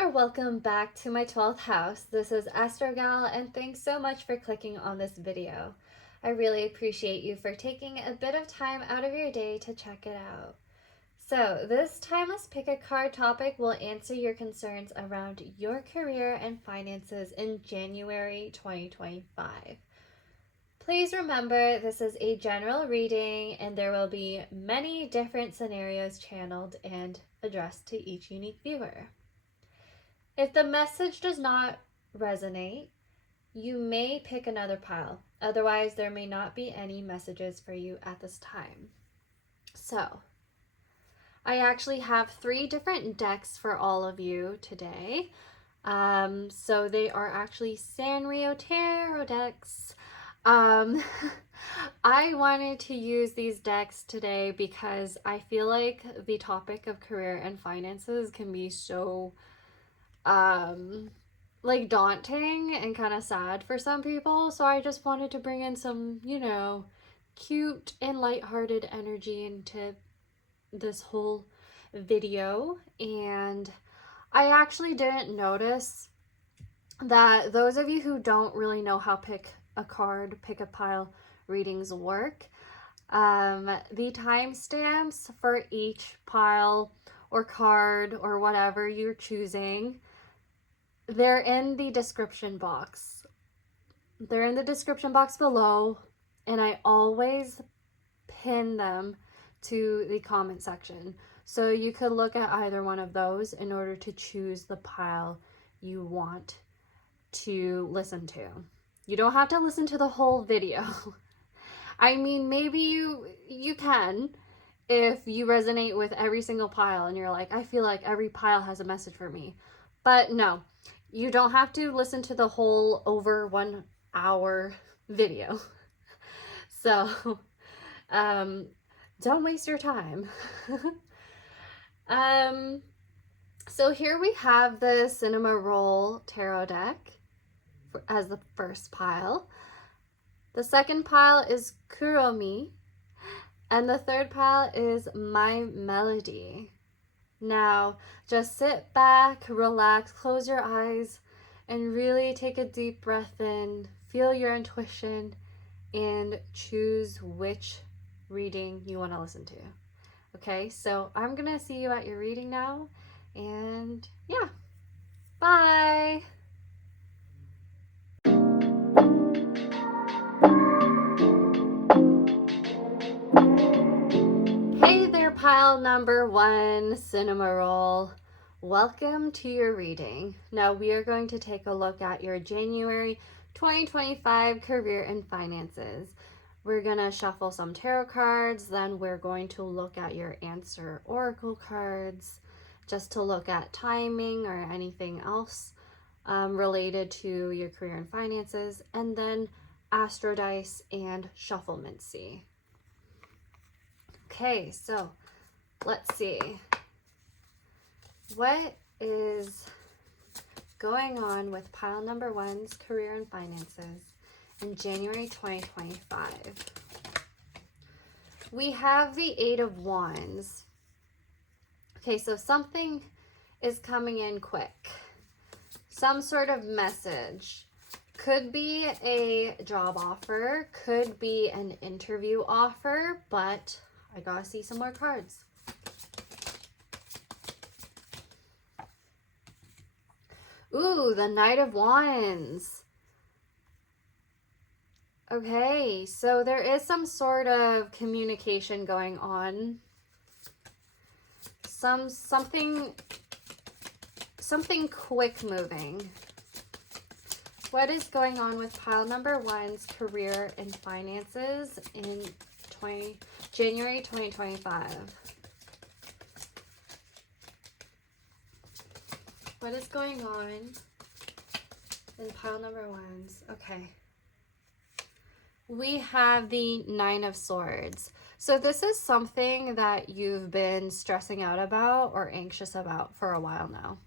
or welcome back to my 12th house. This is ASTROG L, and thanks so much for clicking on this video. I really appreciate you for taking a bit of time out of your day to check it out. So this timeless pick a card topic will answer your concerns around your career and finances in January 2025. Please remember this is a general reading and there will be many different scenarios channeled and addressed to each unique viewer. If the message does not resonate, you may pick another pile. Otherwise, there may not be any messages for you at this time. So, I actually have 3 different decks for all of you today. So they are actually Sanrio Tarot decks. I wanted to use these decks today because I feel like the topic of career and finances can be so like daunting and kind of sad for some people, so I just wanted to bring in some, cute and lighthearted energy into this whole video. And I actually didn't notice that those of you who don't really know how pick a pile readings work, the timestamps for each pile or card or whatever you're choosing, they're in the description box. They're in the description box below, and I always pin them to the comment section. So you could look at either one of those in order to choose the pile you want to listen to. You don't have to listen to the whole video. I mean, maybe you can if you resonate with every single pile and you're like, I feel like every pile has a message for me. But no, you don't have to listen to the whole over 1 hour video. So, don't waste your time. So here we have the Cinnamoroll tarot deck as the first pile. The second pile is Kuromi, and the third pile is My Melody. Now, just sit back, relax, close your eyes, and really take a deep breath in, feel your intuition, and choose which reading you want to listen to. Okay, so I'm going to see you at your reading now, and yeah, bye! Pile number 1, Cinnamoroll. Welcome to your reading. Now we are going to take a look at your January 2025 career and finances. We're going to shuffle some tarot cards, then we're going to look at your answer oracle cards, just to look at timing or anything else related to your career and finances, and then Astro Dice and Shufflemancy. Okay, so let's see. What is going on with pile number 1's career and finances in January 2025? We have the 8 of Wands. Okay, so something is coming in quick. Some sort of message. Could be a job offer, could be an interview offer, but I gotta see some more cards. Ooh, the Knight of Wands. Okay, so there is some sort of communication going on. Something quick moving. What is going on with pile number 1's career and finances in January 2025? What is going on in pile number 1's? Okay. We have the 9 of Swords. So this is something that you've been stressing out about or anxious about for a while now.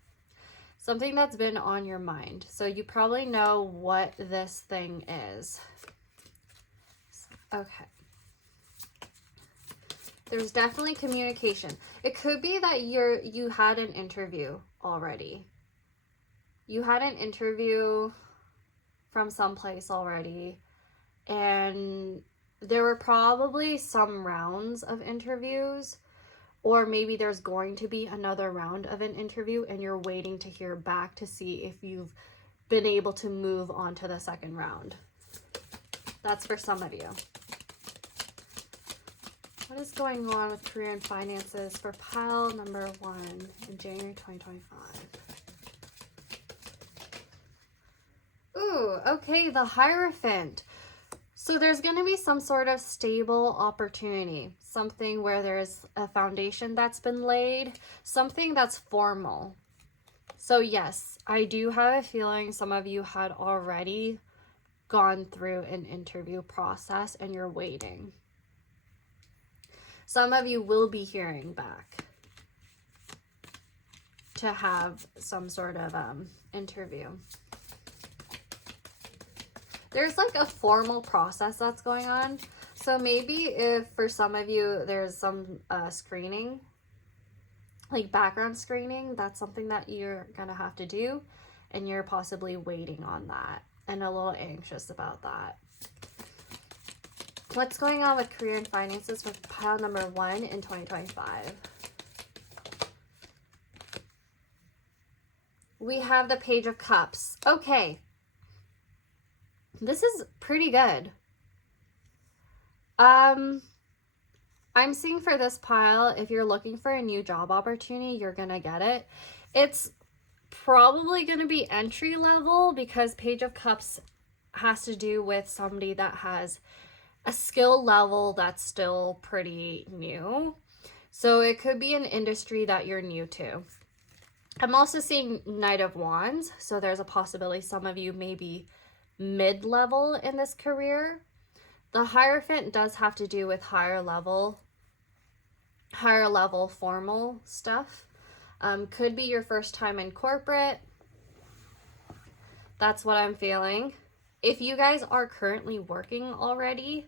Something that's been on your mind. So you probably know what this thing is. Okay. There's definitely communication. It could be that you had an interview already. you had an interview from someplace already, and there were probably some rounds of interviews, or maybe there's going to be another round of an interview and you're waiting to hear back to see if you've been able to move on to the second round. That's for some of you. What is going on with career and finances for pile number 1 in January 2025? Ooh, okay, the Hierophant. So there's going to be some sort of stable opportunity, something where there's a foundation that's been laid, something that's formal. So yes, I do have a feeling some of you had already gone through an interview process and you're waiting. Some of you will be hearing back to have some sort of interview. There's like a formal process that's going on. So maybe if for some of you there's some screening, like background screening, that's something that you're gonna have to do, and you're possibly waiting on that and a little anxious about that. What's going on with career and finances for pile number 1 in 2025? We have the Page of Cups. Okay. This is pretty good. I'm seeing for this pile, if you're looking for a new job opportunity, you're gonna get it. It's probably gonna be entry level because Page of Cups has to do with somebody that has a skill level that's still pretty new. So it could be an industry that you're new to. I'm also seeing Knight of Wands. So there's a possibility some of you may be mid-level in this career. The Hierophant does have to do with higher level formal stuff. Could be your first time in corporate. That's what I'm feeling. If you guys are currently working already,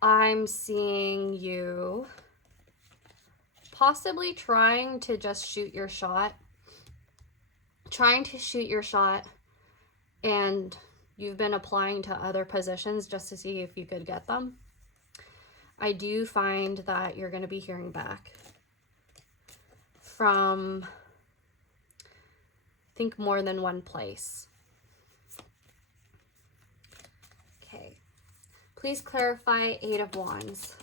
I'm seeing you possibly trying to just shoot your shot. And you've been applying to other positions just to see if you could get them. I do find that you're going to be hearing back from, I think, more than one place. Okay. Please clarify 8 of Wands.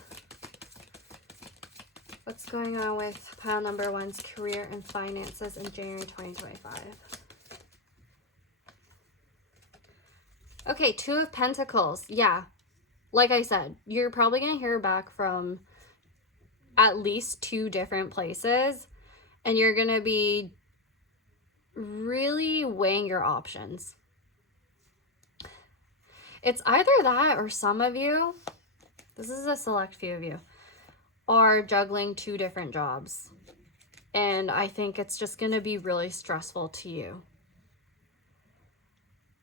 What's going on with pile number 1's career and finances in January 2025? Okay, 2 of Pentacles. Yeah, like I said, you're probably going to hear back from at least 2 different places, and you're going to be really weighing your options. It's either that or some of you, this is a select few of you, are juggling 2 different jobs. And I think it's just going to be really stressful to you.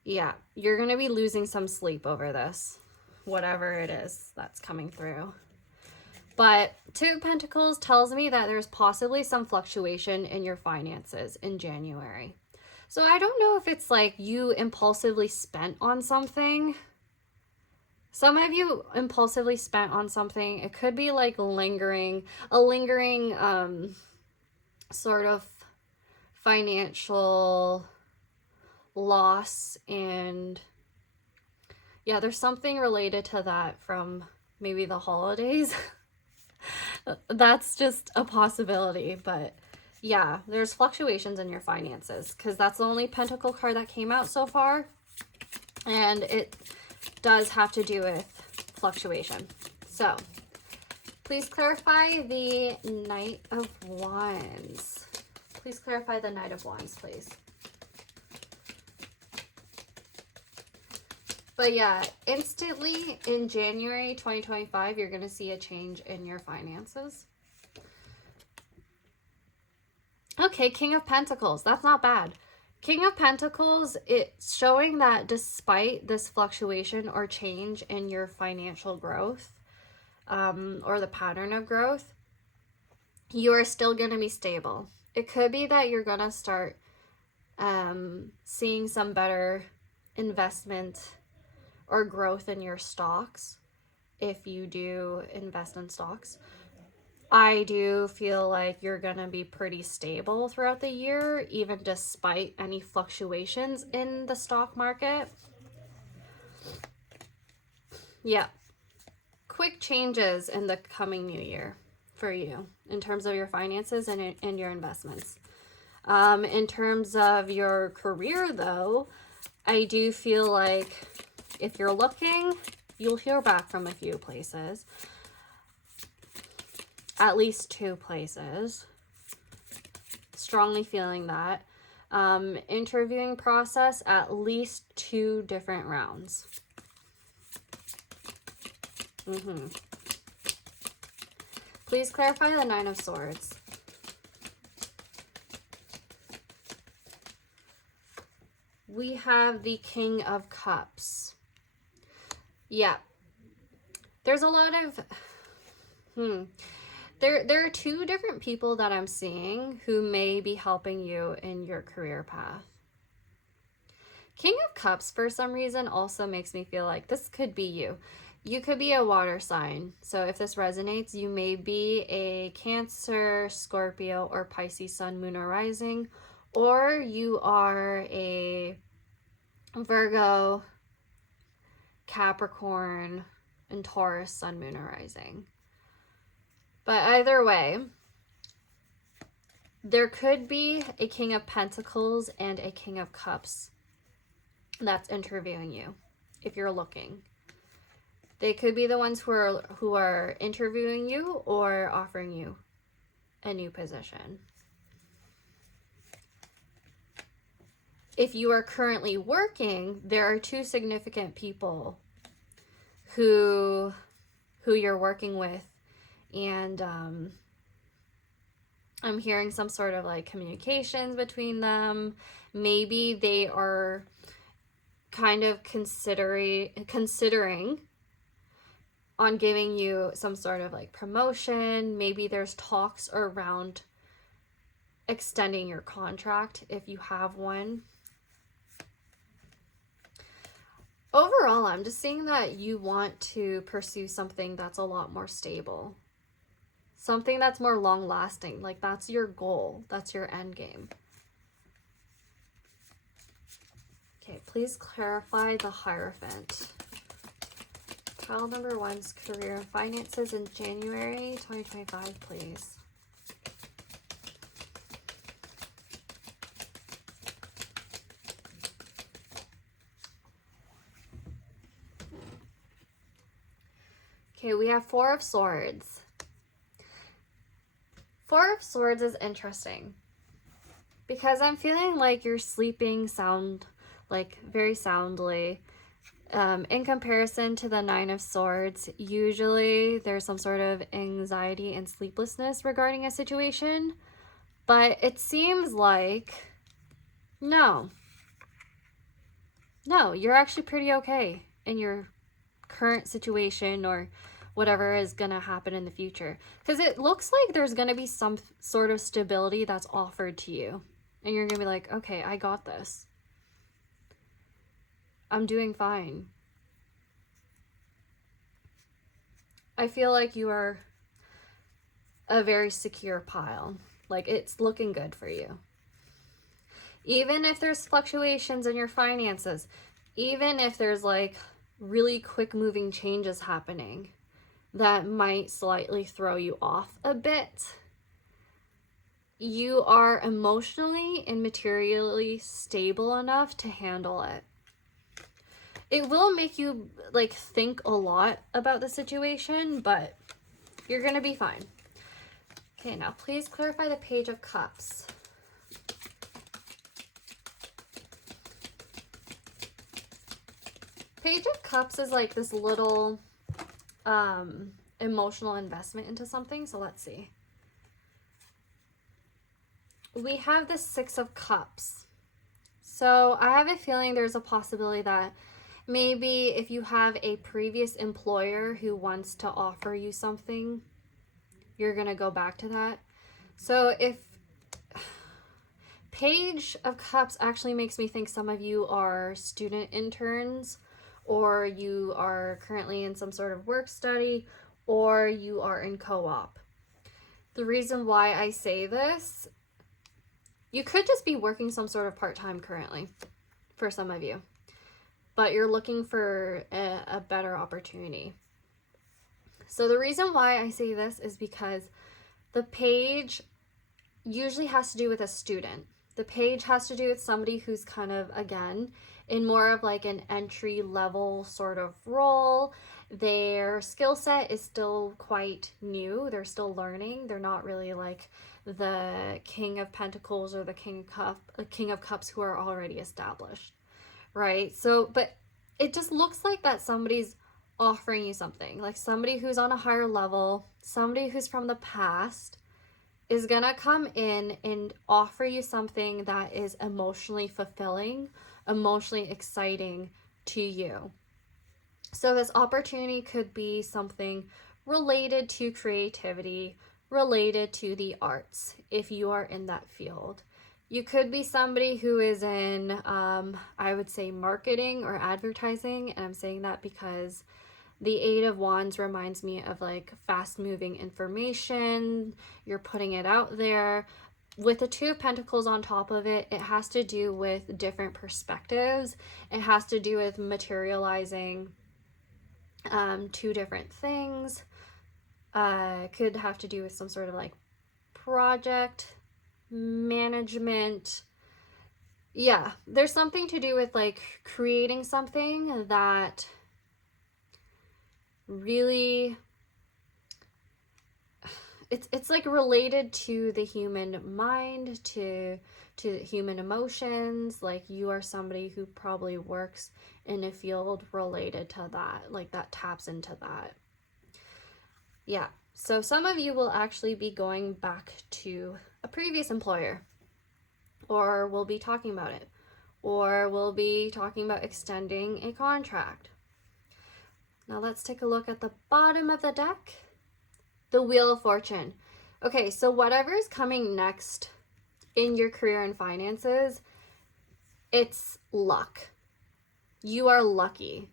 Yeah, you're going to be losing some sleep over this, whatever it is that's coming through. But 2 of Pentacles tells me that there's possibly some fluctuation in your finances in January. So I don't know if it's like you impulsively spent on something. Some of you impulsively spent on something. It could be like a lingering sort of financial loss, and yeah, there's something related to that from maybe the holidays. That's just a possibility, but yeah, there's fluctuations in your finances because that's the only Pentacle card that came out so far, and it does have to do with fluctuation. So please clarify the Knight of Wands. Please clarify the Knight of Wands, please. But yeah, instantly in January 2025, you're going to see a change in your finances. Okay, King of Pentacles. That's not bad. King of Pentacles, it's showing that despite this fluctuation or change in your financial growth, or the pattern of growth, you are still going to be stable. It could be that you're going to start seeing some better investment or growth in your stocks if you do invest in stocks. I do feel like you're going to be pretty stable throughout the year, even despite any fluctuations in the stock market. Yeah. Quick changes in the coming new year for you in terms of your finances and your investments. In terms of your career, though, I do feel like if you're looking, you'll hear back from a few places. At least 2 places. Strongly feeling that. Interviewing process, at least 2 different rounds. Please clarify the 9 of Swords. We have the King of Cups. Yeah. There's a lot of... There are 2 different people that I'm seeing who may be helping you in your career path. King of Cups, for some reason, also makes me feel like this could be you. You could be a water sign. So if this resonates, you may be a Cancer, Scorpio, or Pisces sun, moon, or rising. Or you are a Virgo, Capricorn, and Taurus sun, moon, or rising. But either way, there could be a King of Pentacles and a King of Cups that's interviewing you if you're looking. They could be the ones who are interviewing you or offering you a new position. If you are currently working, there are 2 significant people who you're working with. And I'm hearing some sort of like communications between them. Maybe they are kind of considering on giving you some sort of like promotion. Maybe there's talks around extending your contract if you have one. Overall, I'm just seeing that you want to pursue something that's a lot more stable. Something that's more long-lasting. Like, that's your goal. That's your end game. Okay, please clarify the Hierophant. Pile number 1's career and finances in January 2025, please. Okay, we have 4 of Swords. 4 of Swords is interesting because I'm feeling like you're sleeping very soundly. In comparison to the 9 of Swords, usually there's some sort of anxiety and sleeplessness regarding a situation, but it seems like no, you're actually pretty okay in your current situation or whatever is going to happen in the future. Because it looks like there's going to be some sort of stability that's offered to you. And you're going to be like, okay, I got this. I'm doing fine. I feel like you are a very secure pile. Like, it's looking good for you. Even if there's fluctuations in your finances, even if there's like really quick moving changes happening that might slightly throw you off a bit, you are emotionally and materially stable enough to handle it. It will make you like think a lot about the situation, but you're gonna be fine. Okay, now please clarify the Page of Cups. Page of Cups is like this little emotional investment into something. So let's see. We have the 6 of Cups. So I have a feeling there's a possibility that maybe if you have a previous employer who wants to offer you something, you're going to go back to that. So if Page of Cups actually makes me think some of you are student interns, or you are currently in some sort of work study, or you are in co-op. The reason why I say this, you could just be working some sort of part-time currently for some of you, but you're looking for a better opportunity. So the reason why I say this is because the page usually has to do with a student. The page has to do with somebody who's kind of, again, in more of like an entry level sort of role. Their skill set is still quite new. They're still learning. They're not really like the King of Pentacles or the King of Cups who are already established, right? So, but it just looks like that somebody's offering you something, like somebody who's on a higher level, somebody who's from the past is gonna come in and offer you something that is emotionally fulfilling, emotionally exciting to you. So this opportunity could be something related to creativity, related to the arts, if you are in that field. You could be somebody who is in, I would say, marketing or advertising, and I'm saying that because the Eight of Wands reminds me of like fast-moving information. You're putting it out there. With the Two of Pentacles on top of it, it has to do with different perspectives. It has to do with materializing two different things. Could have to do with some sort of like project management. Yeah, there's something to do with like creating something that really, it's like related to the human mind, to human emotions. Like you are somebody who probably works in a field related to that, like that taps into that. Yeah, so some of you will actually be going back to a previous employer, or we'll be talking about it, or we'll be talking about extending a contract. Now let's take a look at the bottom of the deck. The Wheel of Fortune. Okay, so whatever is coming next in your career and finances, it's luck. You are lucky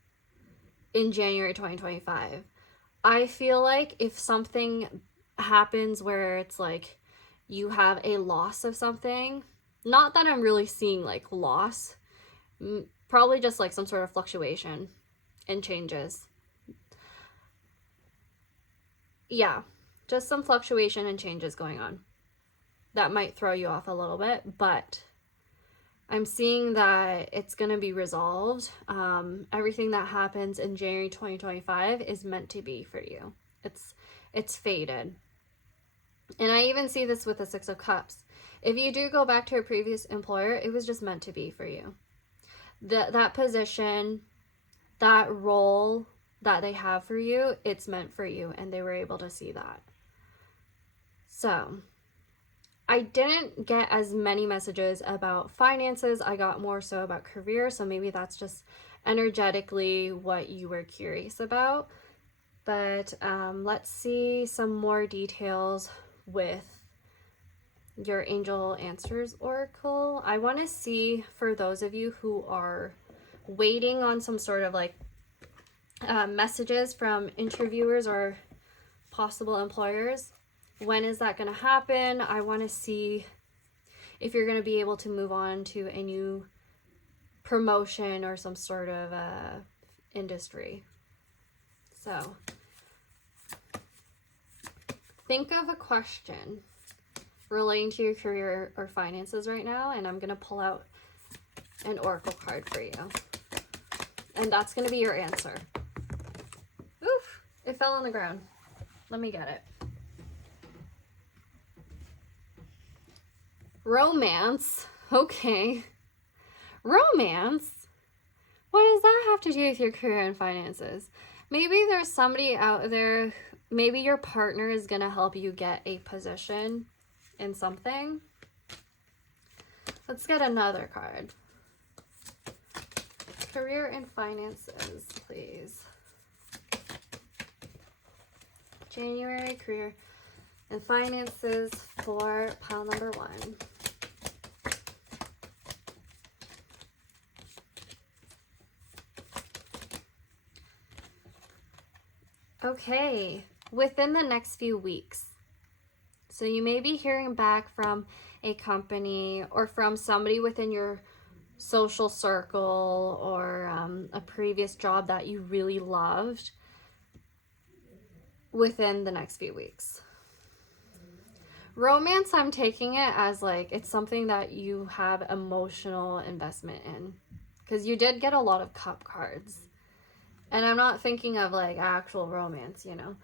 in January 2025. I feel like if something happens where it's like you have a loss of something, not that I'm really seeing like loss, probably just like some sort of fluctuation and changes. Yeah, just some fluctuation and changes going on. That might throw you off a little bit, but I'm seeing that it's going to be resolved. Everything that happens in January 2025 is meant to be for you. It's fated. And I even see this with the Six of Cups. If you do go back to a previous employer, it was just meant to be for you. That position, that role that they have for you, it's meant for you, and they were able to see that. So I didn't get as many messages about finances. I got more so about career, so maybe that's just energetically what you were curious about. But let's see some more details with your Angel Answers Oracle. I want to see, for those of you who are waiting on some sort of like messages from interviewers or possible employers, when is that going to happen? I want to see if you're going to be able to move on to a new promotion or some sort of industry. So think of a question relating to your career or finances right now, and I'm going to pull out an oracle card for you. And that's going to be your answer. Oof, it fell on the ground. Let me get it. Romance. Okay. Romance? What does that have to do with your career and finances? Maybe there's somebody out there, maybe your partner is going to help you get a position in something. Let's get another card. Career and finances, please. January career and finances for pile number 1. Okay, within the next few weeks. So you may be hearing back from a company or from somebody within your social circle or a previous job that you really loved within the next few weeks. Romance, I'm taking it as like it's something that you have emotional investment in, because you did get a lot of cup cards. And I'm not thinking of like actual romance, you know.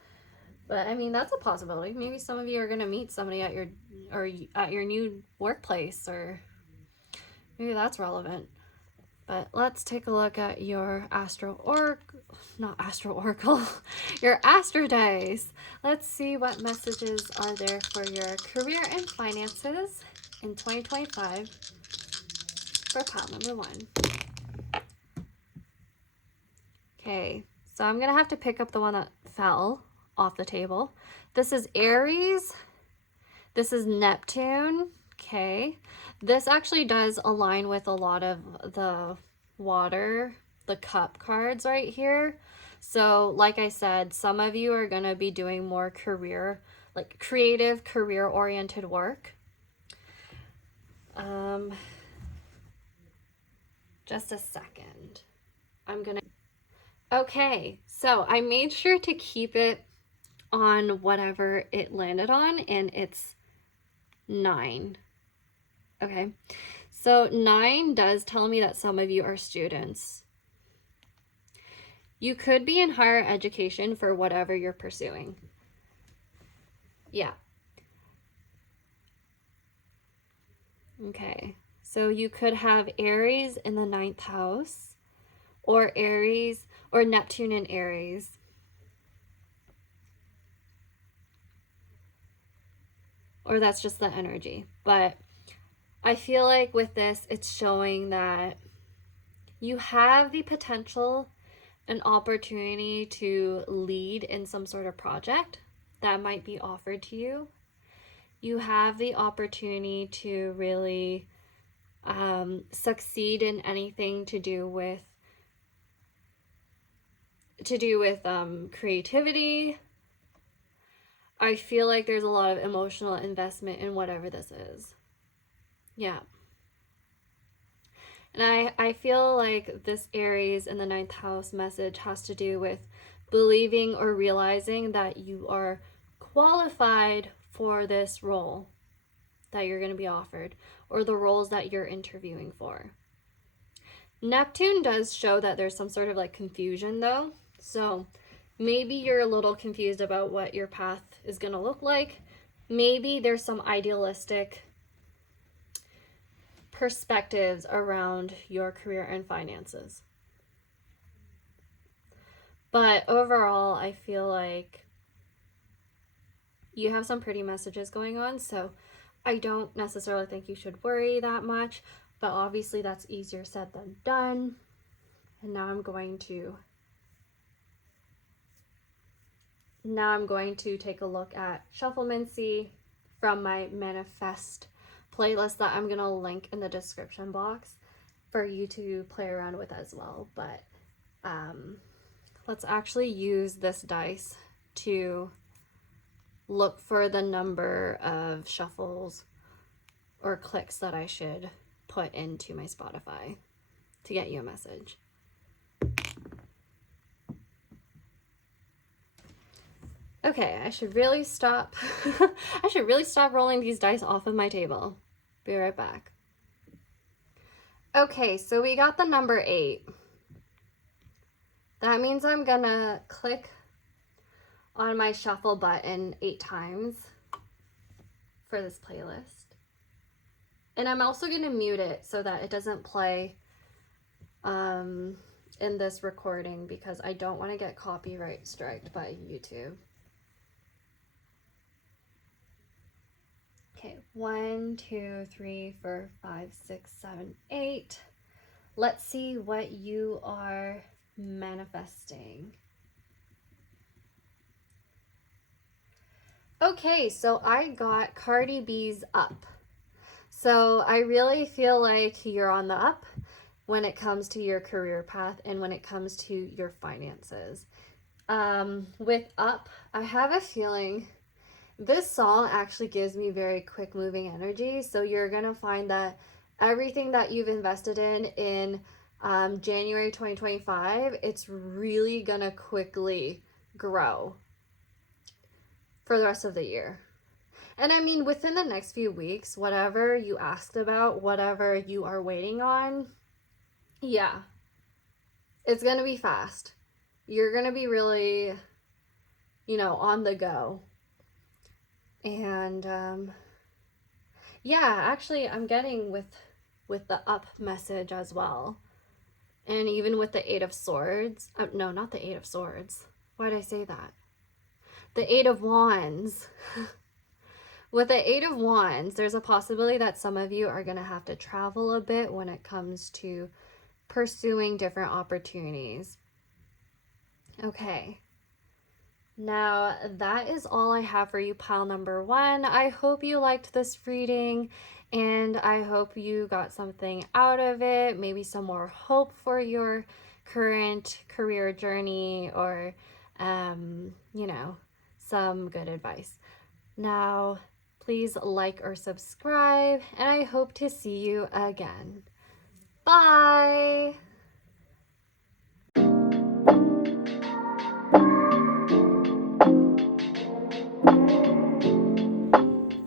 But I mean, that's a possibility. Maybe some of you are going to meet somebody at your new workplace, or maybe that's relevant. But let's take a look at your your Astro dice. Let's see what messages are there for your career and finances in 2025 for pile number 1. Okay, so I'm going to have to pick up the one that fell off the table. This is Aries. This is Neptune. Okay. This actually does align with a lot of the the cup cards right here. So like I said, some of you are going to be doing more creative, career-oriented work. Just a second. Okay, so I made sure to keep it on whatever it landed on, and it's 9. Okay, so 9 does tell me that some of you are students. You could be in higher education for whatever you're pursuing. Yeah. Okay, so you could have Aries in the 9th house, or Aries, or Neptune in Aries. Or that's just the energy. But I feel like with this, it's showing that you have the potential and opportunity to lead in some sort of project that might be offered to you. You have the opportunity to really succeed in anything to do with creativity. I feel like there's a lot of emotional investment in whatever this is. Yeah. And I feel like this Aries in the 9th house message has to do with believing or realizing that you are qualified for this role that you're going to be offered, or the roles that you're interviewing for. Neptune does show that there's some sort of like confusion though. So maybe you're a little confused about what your path is going to look like. Maybe there's some idealistic perspectives around your career and finances. But overall, I feel like you have some pretty messages going on, so I don't necessarily think you should worry that much, but obviously that's easier said than done. And now I'm going to take a look at Shufflemancy from my Manifest playlist that I'm going to link in the description box for you to play around with as well. But let's actually use this dice to look for the number of shuffles or clicks that I should put into my Spotify to get you a message. Okay, I should really stop rolling these dice off of my table. Be right back. Okay, so we got the number 8. That means I'm gonna click on my shuffle button 8 times for this playlist. And I'm also gonna mute it so that it doesn't play in this recording, because I don't want to get copyright striked by YouTube. Okay, 1, 2, 3, 4, 5, 6, 7, 8. Let's see what you are manifesting. Okay, so I got Cardi B's Up. So I really feel like you're on the up when it comes to your career path and when it comes to your finances. With Up, I have a feeling this song actually gives me very quick moving energy. So you're going to find that everything that you've invested in January 2025, it's really going to quickly grow for the rest of the year. And I mean, within the next few weeks, whatever you asked about, whatever you are waiting on, yeah, it's going to be fast. You're going to be really, on the go. And yeah, actually, I'm getting with the Up message as well. And even with the Eight of Swords. No, not the Eight of Swords. Why did I say that? The Eight of Wands. With the Eight of Wands, there's a possibility that some of you are going to have to travel a bit when it comes to pursuing different opportunities. Okay. Now, that is all I have for you, pile number 1. I hope you liked this reading, and I hope you got something out of it, maybe some more hope for your current career journey, or, some good advice. Now, please like or subscribe, and I hope to see you again. Bye!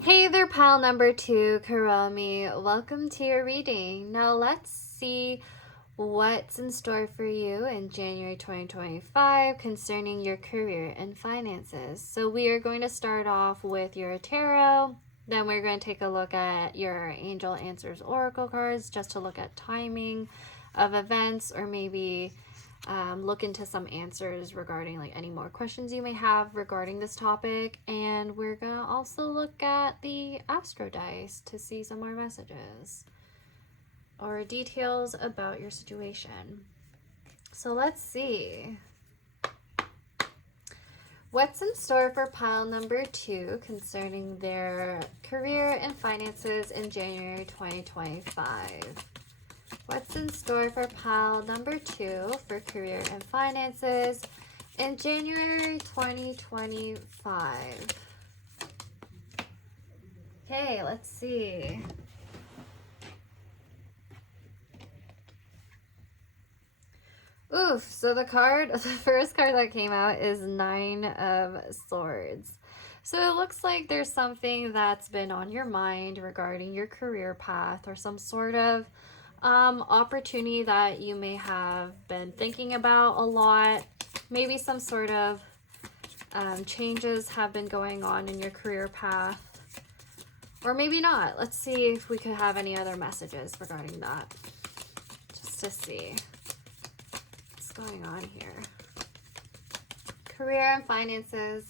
Hey there, pile number 2, Kuromi. Welcome to your reading. Now let's see what's in store for you in January 2025 concerning your career and finances. So we are going to start off with your tarot. Then we're going to take a look at your Angel Answers Oracle cards just to look at timing of events, or maybe look into some answers regarding like any more questions you may have regarding this topic. And we're going to also look at the Astro dice to see some more messages or details about your situation. So let's see what's in store for pile number 2 concerning their career and finances in January 2025. What's in store for pile number 2 for career and finances in January 2025? Okay, let's see. Oof, so the first card that came out is 9 of Swords. So it looks like there's something that's been on your mind regarding your career path, or some sort of opportunity that you may have been thinking about a lot. Maybe some sort of changes have been going on in your career path, or maybe not. Let's see if we could have any other messages regarding that, just to see what's going on here. Career and finances,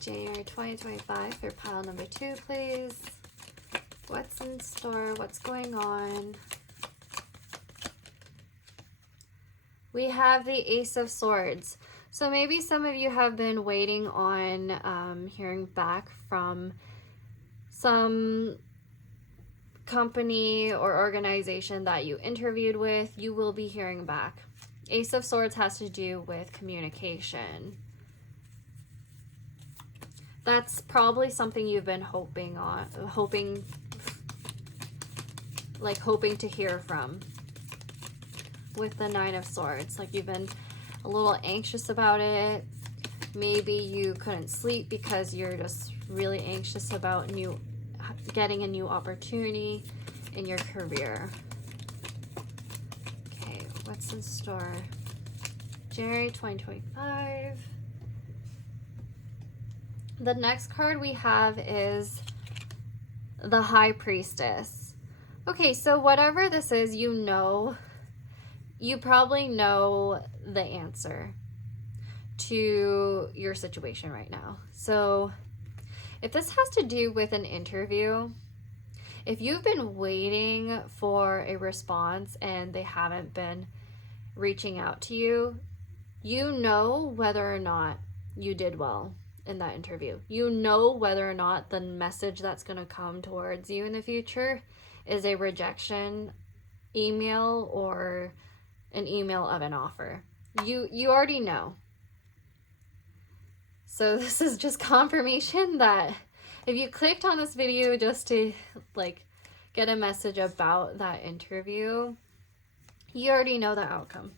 January 2025 for pile number 2, please. What's in store? What's going on? We have the Ace of Swords. So maybe some of you have been waiting on hearing back from some company or organization that you interviewed with. You will be hearing back. Ace of Swords has to do with communication. That's probably something you've been hoping to hear from. With the 9 of Swords, like you've been a little anxious about it. Maybe you couldn't sleep because you're just really anxious about getting a new opportunity in your career. Okay, what's in store? January 2025. The next card we have is the High Priestess. Okay, so whatever this is, you probably know the answer to your situation right now. So if this has to do with an interview, if you've been waiting for a response and they haven't been reaching out to you, you know whether or not you did well in that interview. You know whether or not the message that's going to come towards you in the future is a rejection email or an email of an offer. You already know. So this is just confirmation that if you clicked on this video just to like get a message about that interview, you already know the outcome.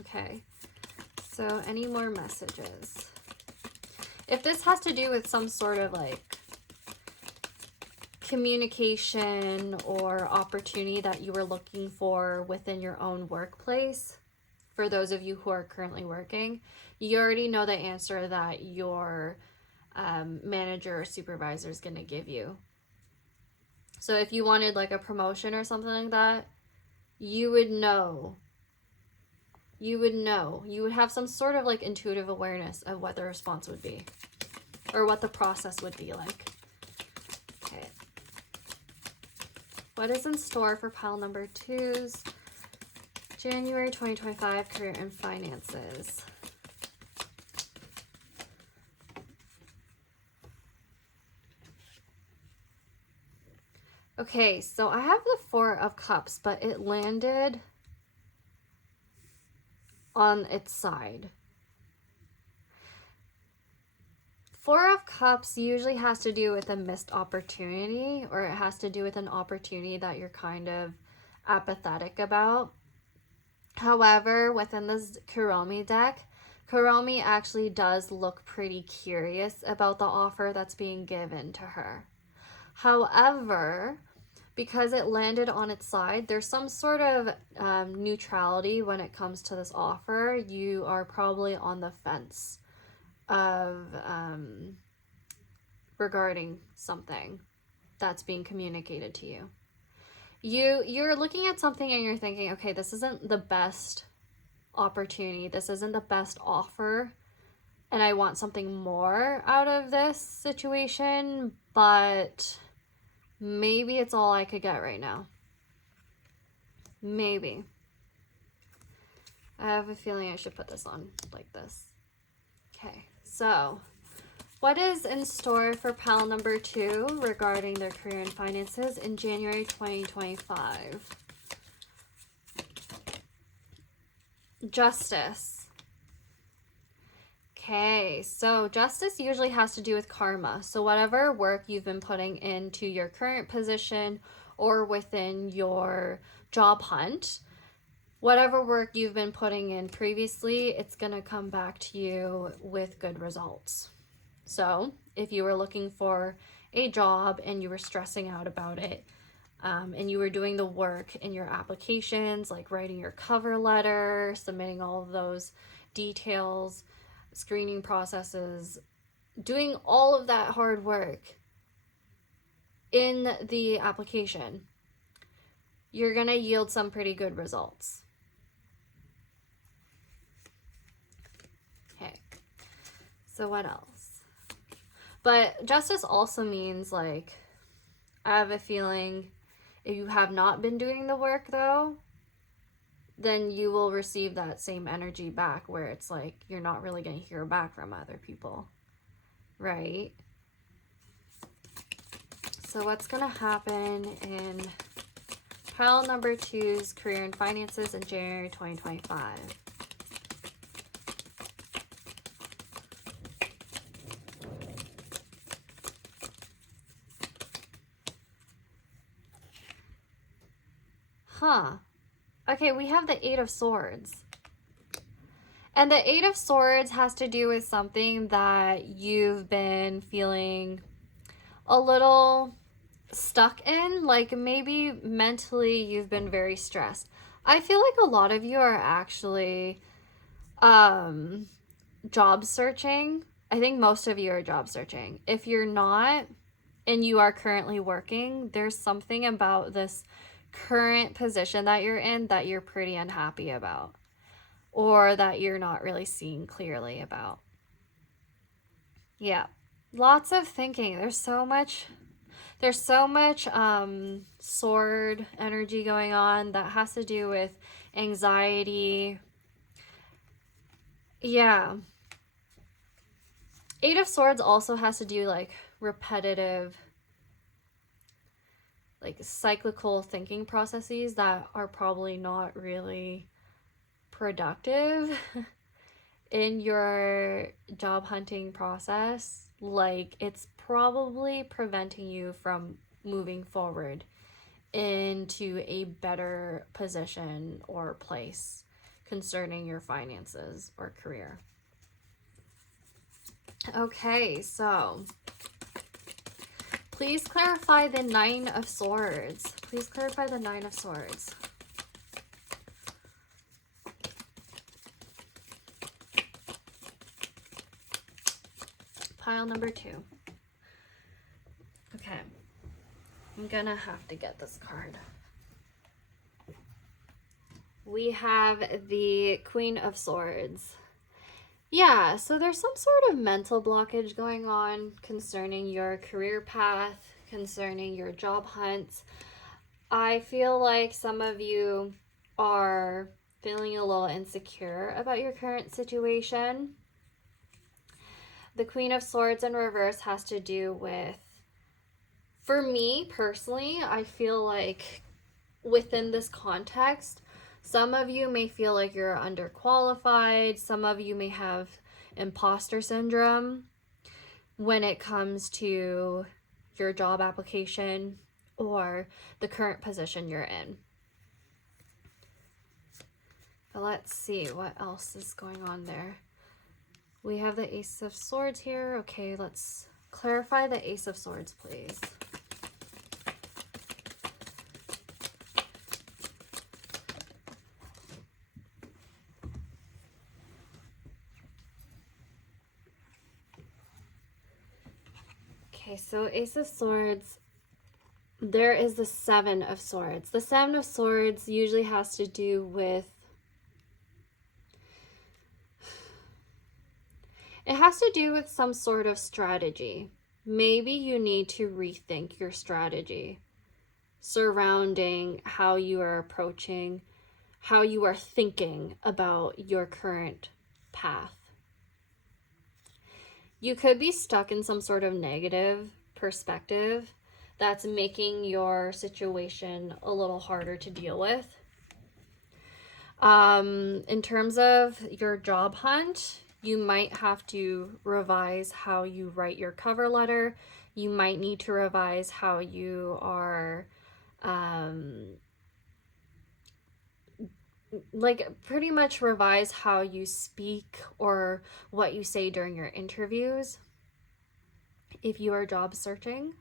Okay, so any more messages? If this has to do with some sort of like communication or opportunity that you were looking for within your own workplace, for those of you who are currently working, you already know the answer that your manager or supervisor is going to give you. So if you wanted like a promotion or something like that, you would know. You would have some sort of like intuitive awareness of what the response would be or what the process would be like. Okay. What is in store for pile number 2's January 2025 career and finances? Okay, so I have the 4 of Cups, but it landed on its side. 4 of Cups usually has to do with a missed opportunity, or it has to do with an opportunity that you're kind of apathetic about. However, within this Kuromi deck, Kuromi actually does look pretty curious about the offer that's being given to her. However, because it landed on its side, there's some sort of neutrality when it comes to this offer. You are probably on the fence of regarding something that's being communicated to you. You're looking at something and you're thinking, okay, this isn't the best opportunity. This isn't the best offer. And I want something more out of this situation, but maybe it's all I could get right now. Maybe. I have a feeling I should put this on like this. Okay, so what is in store for pile number 2 regarding their career and finances in January 2025? Justice. Okay, so justice usually has to do with karma. So whatever work you've been putting into your current position or within your job hunt, whatever work you've been putting in previously, it's going to come back to you with good results. So if you were looking for a job and you were stressing out about it, and you were doing the work in your applications, like writing your cover letter, submitting all of those details, screening processes, doing all of that hard work in the application, you're going to yield some pretty good results. Okay, so what else? But justice also means, like, I have a feeling if you have not been doing the work though, then you will receive that same energy back where it's like you're not really going to hear back from other people, right? So what's going to happen in pile number 2's career and finances in January 2025? Okay, we have the 8 of Swords. And the 8 of Swords has to do with something that you've been feeling a little stuck in. Like maybe mentally you've been very stressed. I feel like a lot of you are actually job searching. I think most of you are job searching. If you're not and you are currently working, there's something about this current position that you're in that you're pretty unhappy about, or that you're not really seeing clearly about. Yeah, lots of thinking. There's so much sword energy going on that has to do with anxiety. Yeah. 8 of Swords also has to do like repetitive, like cyclical thinking processes that are probably not really productive in your job hunting process, like it's probably preventing you from moving forward into a better position or place concerning your finances or career. Okay, so please clarify the Nine of Swords. Please clarify the Nine of Swords. Pile number 2. Okay. I'm gonna have to get this card. We have the Queen of Swords. Yeah, so there's some sort of mental blockage going on concerning your career path, concerning your job hunt. I feel like some of you are feeling a little insecure about your current situation. The Queen of Swords in reverse has to do with, for me personally, I feel like within this context, some of you may feel like you're underqualified. Some of you may have imposter syndrome when it comes to your job application or the current position you're in. But let's see what else is going on there. We have the Ace of Swords here. Okay, let's clarify the Ace of Swords, please. Okay, so Ace of Swords, there is the Seven of Swords. The Seven of Swords usually has to do with, it has to do with some sort of strategy. Maybe you need to rethink your strategy surrounding how you are approaching, how you are thinking about your current path. You could be stuck in some sort of negative perspective that's making your situation a little harder to deal with. In terms of your job hunt, you might have to revise how you write your cover letter. You might need to revise how you are, like pretty much revise how you speak or what you say during your interviews if you are job searching.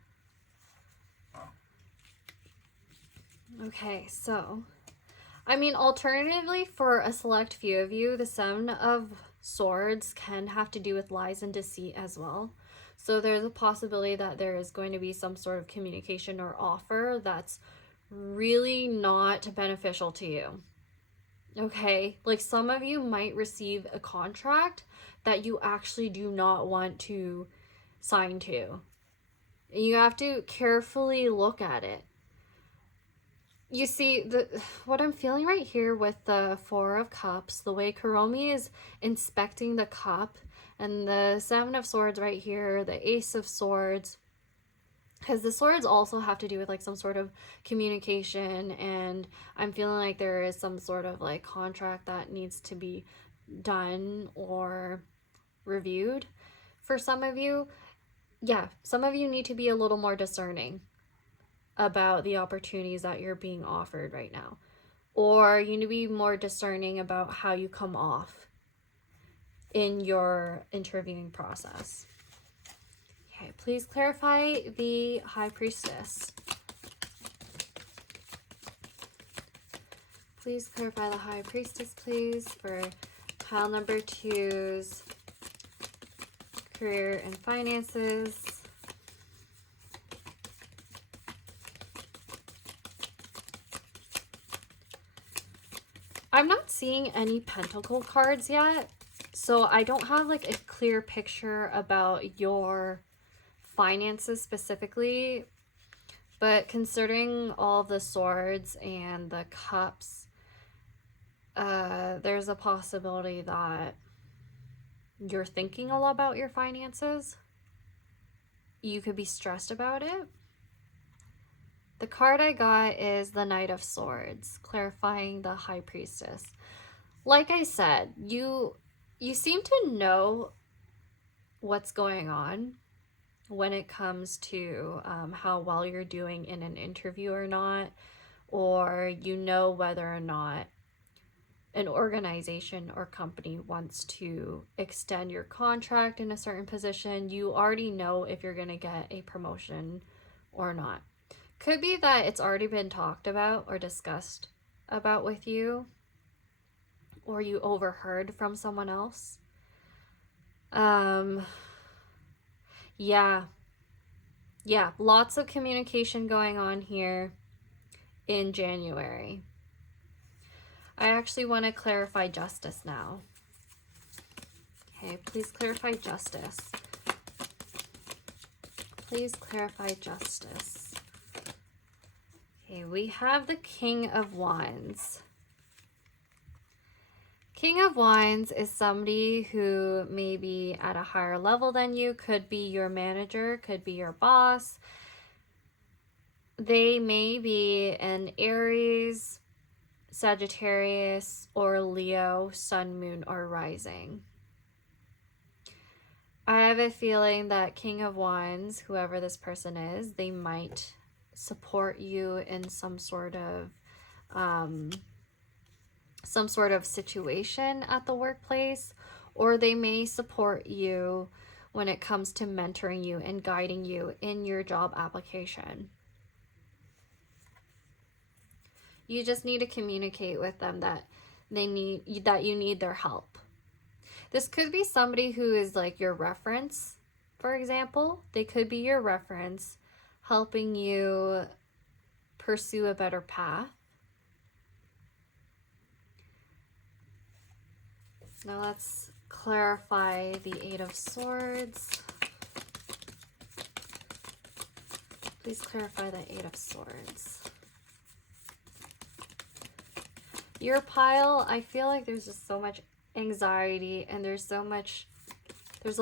Okay, so, I mean, alternatively, for a select few of you, the Seven of Swords can have to do with lies and deceit as well. So there's a possibility that there is going to be some sort of communication or offer that's really not beneficial to you. Okay, like some of you might receive a contract that you actually do not want to sign to. You have to carefully look at it. You see, what I'm feeling right here with the Four of Cups, the way Kuromi is inspecting the cup, and the Seven of Swords right here, the Ace of Swords, because the swords also have to do with like some sort of communication, and I'm feeling like there is some sort of like contract that needs to be done or reviewed for some of you. Yeah, some of you need to be a little more discerning about the opportunities that you're being offered right now, or you need to be more discerning about how you come off in your interviewing process. Okay, please clarify the High Priestess. Please clarify the High Priestess, please, for pile number 2's career and finances. I'm not seeing any Pentacle cards yet, so I don't have like a clear picture about your finances specifically, but considering all the swords and the cups, there's a possibility that you're thinking a lot about your finances. You could be stressed about it. The card I got is the Knight of Swords, clarifying the High Priestess. Like I said, you You seem to know what's going on when it comes to how well you're doing in an interview or not, or you know whether or not an organization or company wants to extend your contract in a certain position. You already know if you're going to get a promotion or not. Could be that it's already been talked about or discussed about with you, or you overheard from someone else. Yeah, lots of communication going on here in January. I actually want to clarify justice now. Okay, please clarify justice. Please clarify justice. Okay, we have the King of Wands. King of Wands is somebody who may be at a higher level than you, could be your manager, could be your boss. They may be an Aries, Sagittarius, or Leo, Sun, Moon, or Rising. I have a feeling that King of Wands, whoever this person is, they might support you in some sort of situation at the workplace, or they may support you when it comes to mentoring you and guiding you in your job application. You just need to communicate with them that you need their help. This could be somebody who is like your reference, for example. They could be your reference, helping you pursue a better path. Now let's clarify the Eight of Swords. Please clarify the Eight of Swords. Your pile, I feel like there's just so much anxiety and there's a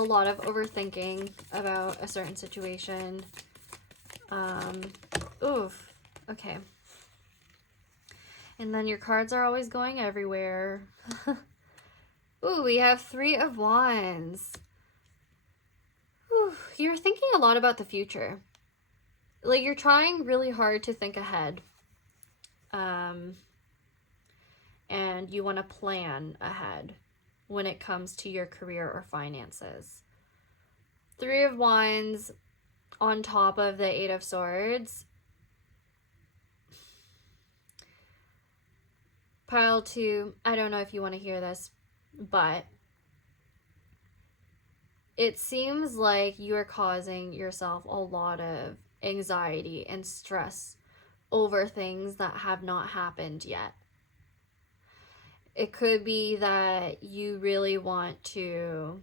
lot of overthinking about a certain situation. Oof. Okay. And then your cards are always going everywhere. Ooh, we have Three of Wands. Ooh, you're thinking a lot about the future. Like, you're trying really hard to think ahead. And you want to plan ahead when it comes to your career or finances. Three of Wands on top of the Eight of Swords. Pile 2, I don't know if you want to hear this, but it seems like you are causing yourself a lot of anxiety and stress over things that have not happened yet. It could be that you really want to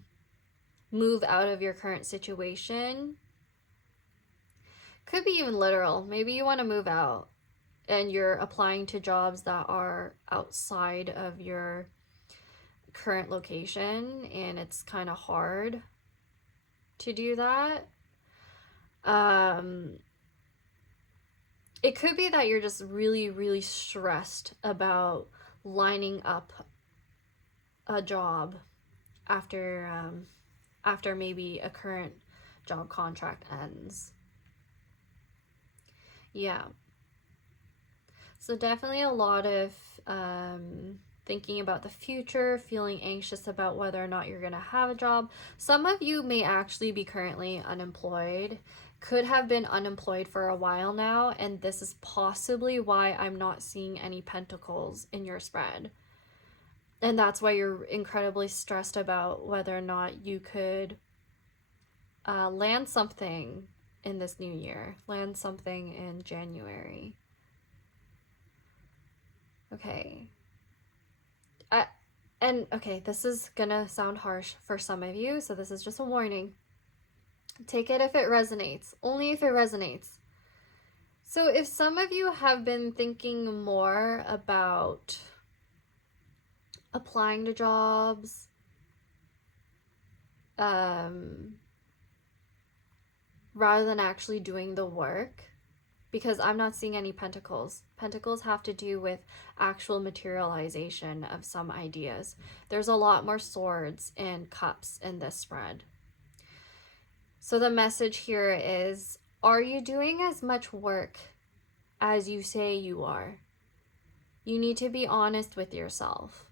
move out of your current situation. Could be even literal. Maybe you want to move out and you're applying to jobs that are outside of your current location and it's kind of hard to do that. It could be that you're just really, really stressed about lining up a job after maybe a current job contract ends. Yeah. So definitely a lot of thinking about the future, feeling anxious about whether or not you're going to have a job. Some of you may actually be currently unemployed, could have been unemployed for a while now, and this is possibly why I'm not seeing any pentacles in your spread. And that's why you're incredibly stressed about whether or not you could land something in this new year, land something in January. Okay. Okay, this is gonna sound harsh for some of you, so this is just a warning. Take it if it resonates, only if it resonates. So if some of you have been thinking more about applying to jobs, rather than actually doing the work, because I'm not seeing any pentacles. Pentacles have to do with actual materialization of some ideas. There's a lot more swords and cups in this spread. So the message here is, are you doing as much work as you say you are? You need to be honest with yourself.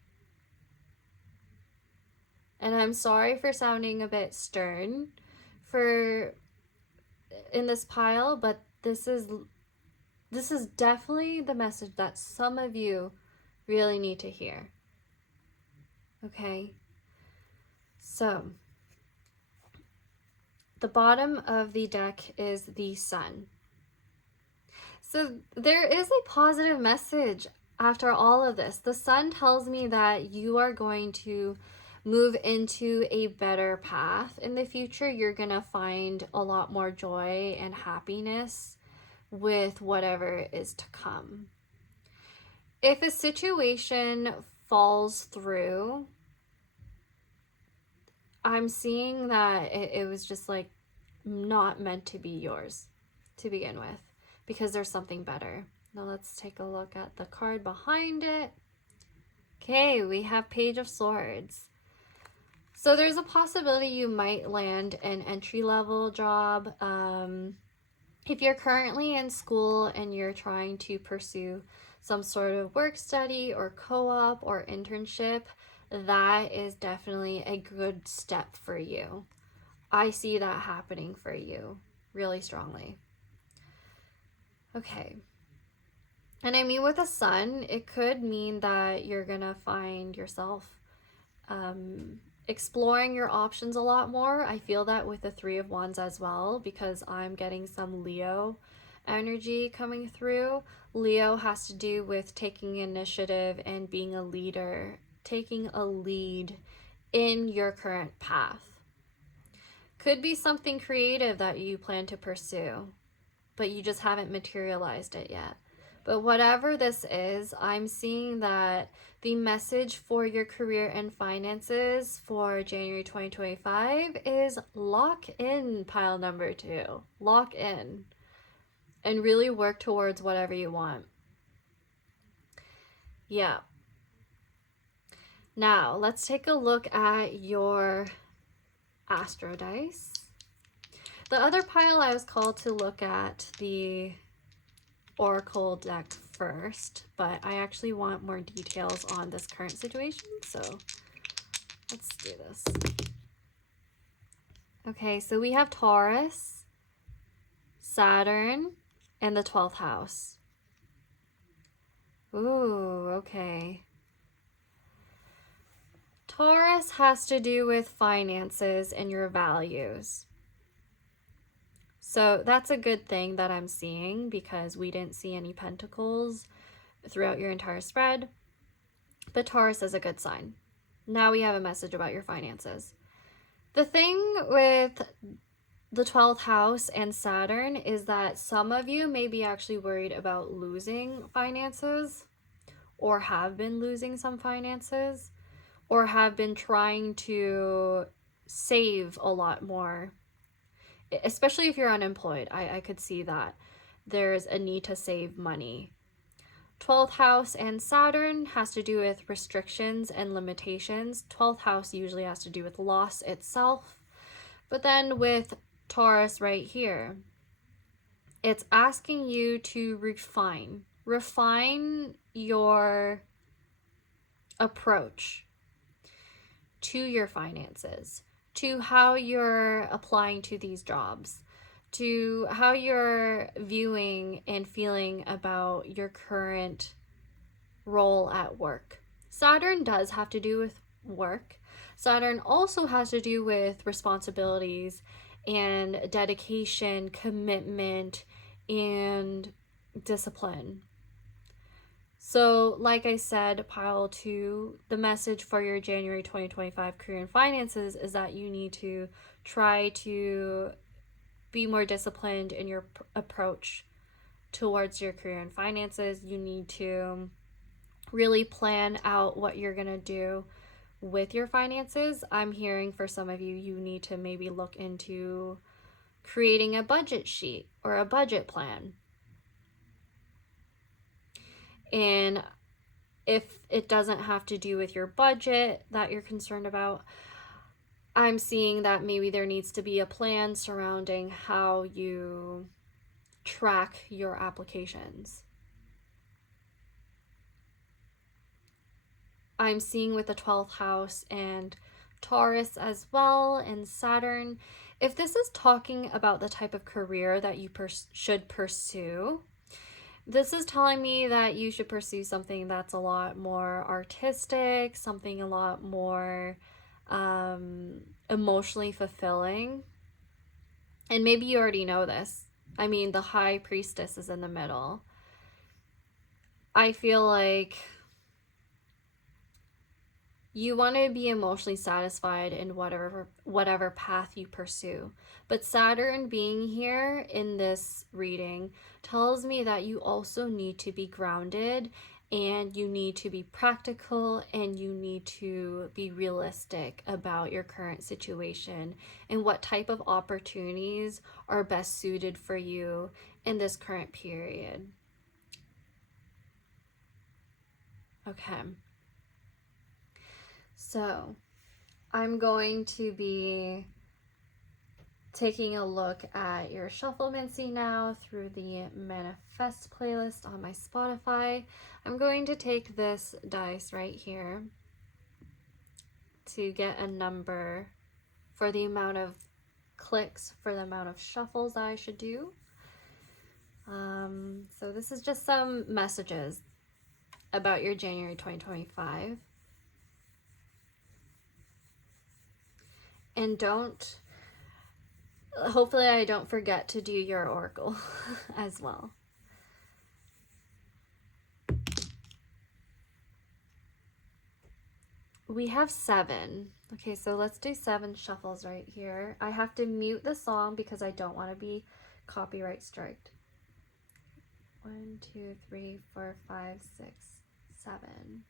And I'm sorry for sounding a bit stern in this pile, but this is definitely the message that some of you really need to hear. Okay? So, the bottom of the deck is the Sun. So there is a positive message after all of this. The Sun tells me that you are going to move into a better path in the future. You're going to find a lot more joy and happiness with whatever is to come. If a situation falls through, I'm seeing that it was just like not meant to be yours to begin with, because there's something better. Now let's take a look at the card behind it. Okay, we have Page of Swords. So there's a possibility you might land an entry-level job. If you're currently in school and you're trying to pursue some sort of work study or co-op or internship, that is definitely a good step for you. I see that happening for you really strongly. Okay. And I mean, with the Sun, it could mean that you're gonna find yourself exploring your options a lot more. I feel that with the Three of Wands as well, because I'm getting some Leo energy coming through. Leo has to do with taking initiative and being a leader, taking a lead in your current path. Could be something creative that you plan to pursue, but you just haven't materialized it yet. But whatever this is, I'm seeing that the message for your career and finances for January 2025 is lock in, pile number 2. Lock in and really work towards whatever you want. Yeah. Now, let's take a look at your Astro dice. The other pile I was called to look at the Oracle deck first, but I actually want more details on this current situation, so let's do this. Okay, so we have Taurus, Saturn, and the 12th house. Ooh, okay. Taurus has to do with finances and your values. So that's a good thing that I'm seeing, because we didn't see any pentacles throughout your entire spread. But Taurus is a good sign. Now we have a message about your finances. The thing with the 12th house and Saturn is that some of you may be actually worried about losing finances, or have been losing some finances, or have been trying to save a lot more. Especially if you're unemployed, I could see that there's a need to save money. 12th house and Saturn has to do with restrictions and limitations. 12th house usually has to do with loss itself. But then with Taurus right here, it's asking you to refine your approach to your finances, to how you're applying to these jobs, to how you're viewing and feeling about your current role at work. Saturn does have to do with work. Saturn also has to do with responsibilities and dedication, commitment, and discipline. So, like I said, pile 2, the message for your January 2025 career and finances is that you need to try to be more disciplined in your approach towards your career and finances. You need to really plan out what you're going to do with your finances. I'm hearing for some of you, you need to maybe look into creating a budget sheet or a budget plan. And if it doesn't have to do with your budget that you're concerned about, I'm seeing that maybe there needs to be a plan surrounding how you track your applications. I'm seeing with the 12th house and Taurus as well, and Saturn. If this is talking about the type of career that you should pursue, this is telling me that you should pursue something that's a lot more artistic, something a lot more emotionally fulfilling. And maybe you already know this. I mean, the High Priestess is in the middle. I feel like you want to be emotionally satisfied in whatever path you pursue. But Saturn being here in this reading tells me that you also need to be grounded, and you need to be practical, and you need to be realistic about your current situation and what type of opportunities are best suited for you in this current period. Okay. So I'm going to be taking a look at your Shufflemancy now through the Manifest playlist on my Spotify. I'm going to take this dice right here to get a number for the amount of clicks, for the amount of shuffles I should do. So this is just some messages about your January 2025. And hopefully I don't forget to do your oracle as well. We have 7. Okay, so let's do 7 shuffles right here. I have to mute the song because I don't want to be copyright striked. 1, 2, 3, 4, 5, 6, 7.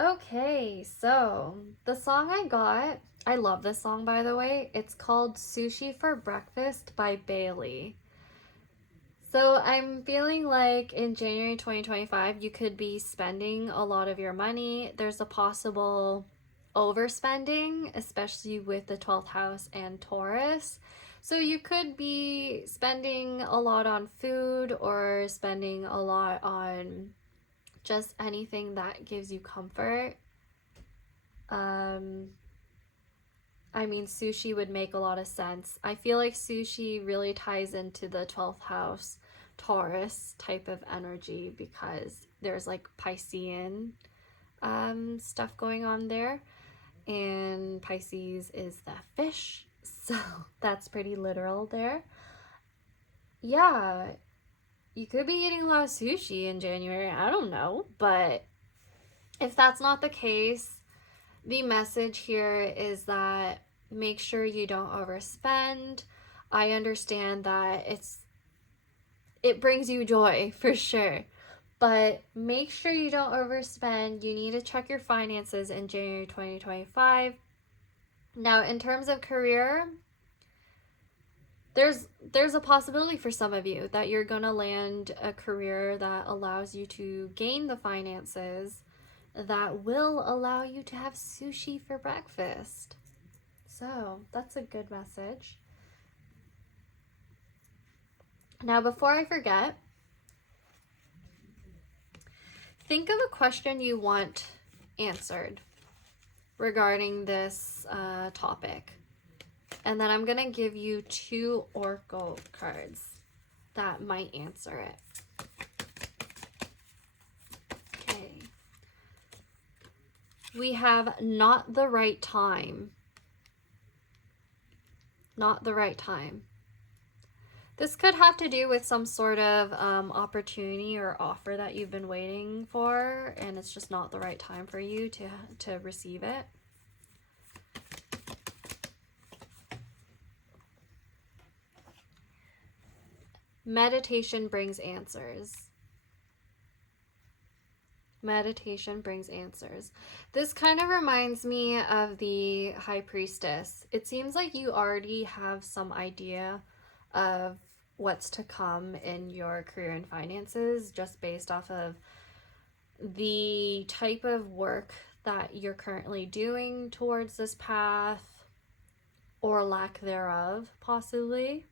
Okay, so the song I got, I love this song, by the way. It's called Sushi for Breakfast by Bailey. So I'm feeling like in January 2025, you could be spending a lot of your money. There's a possible overspending, especially with the 12th house and Taurus. So you could be spending a lot on food, or spending a lot on just anything that gives you comfort. I mean, sushi would make a lot of sense. I feel like sushi really ties into the 12th house Taurus type of energy, because there's like Piscean stuff going on there, and Pisces is the fish, so that's pretty literal there. Yeah, you could be eating a lot of sushi in January, I don't know, but if that's not the case, the message here is that make sure you don't overspend. I understand that it brings you joy for sure, but make sure you don't overspend. You need to check your finances in January 2025. Now, in terms of career, there's a possibility for some of you that you're gonna land a career that allows you to gain the finances that will allow you to have sushi for breakfast. So that's a good message. Now, before I forget, think of a question you want answered regarding this topic. And then I'm going to give you 2 oracle cards that might answer it. Okay. We have not the right time. Not the right time. This could have to do with some sort of opportunity or offer that you've been waiting for, and it's just not the right time for you to receive it. Meditation brings answers. Meditation brings answers. This kind of reminds me of the High Priestess. It seems like you already have some idea of what's to come in your career and finances just based off of the type of work that you're currently doing towards this path, or lack thereof, possibly.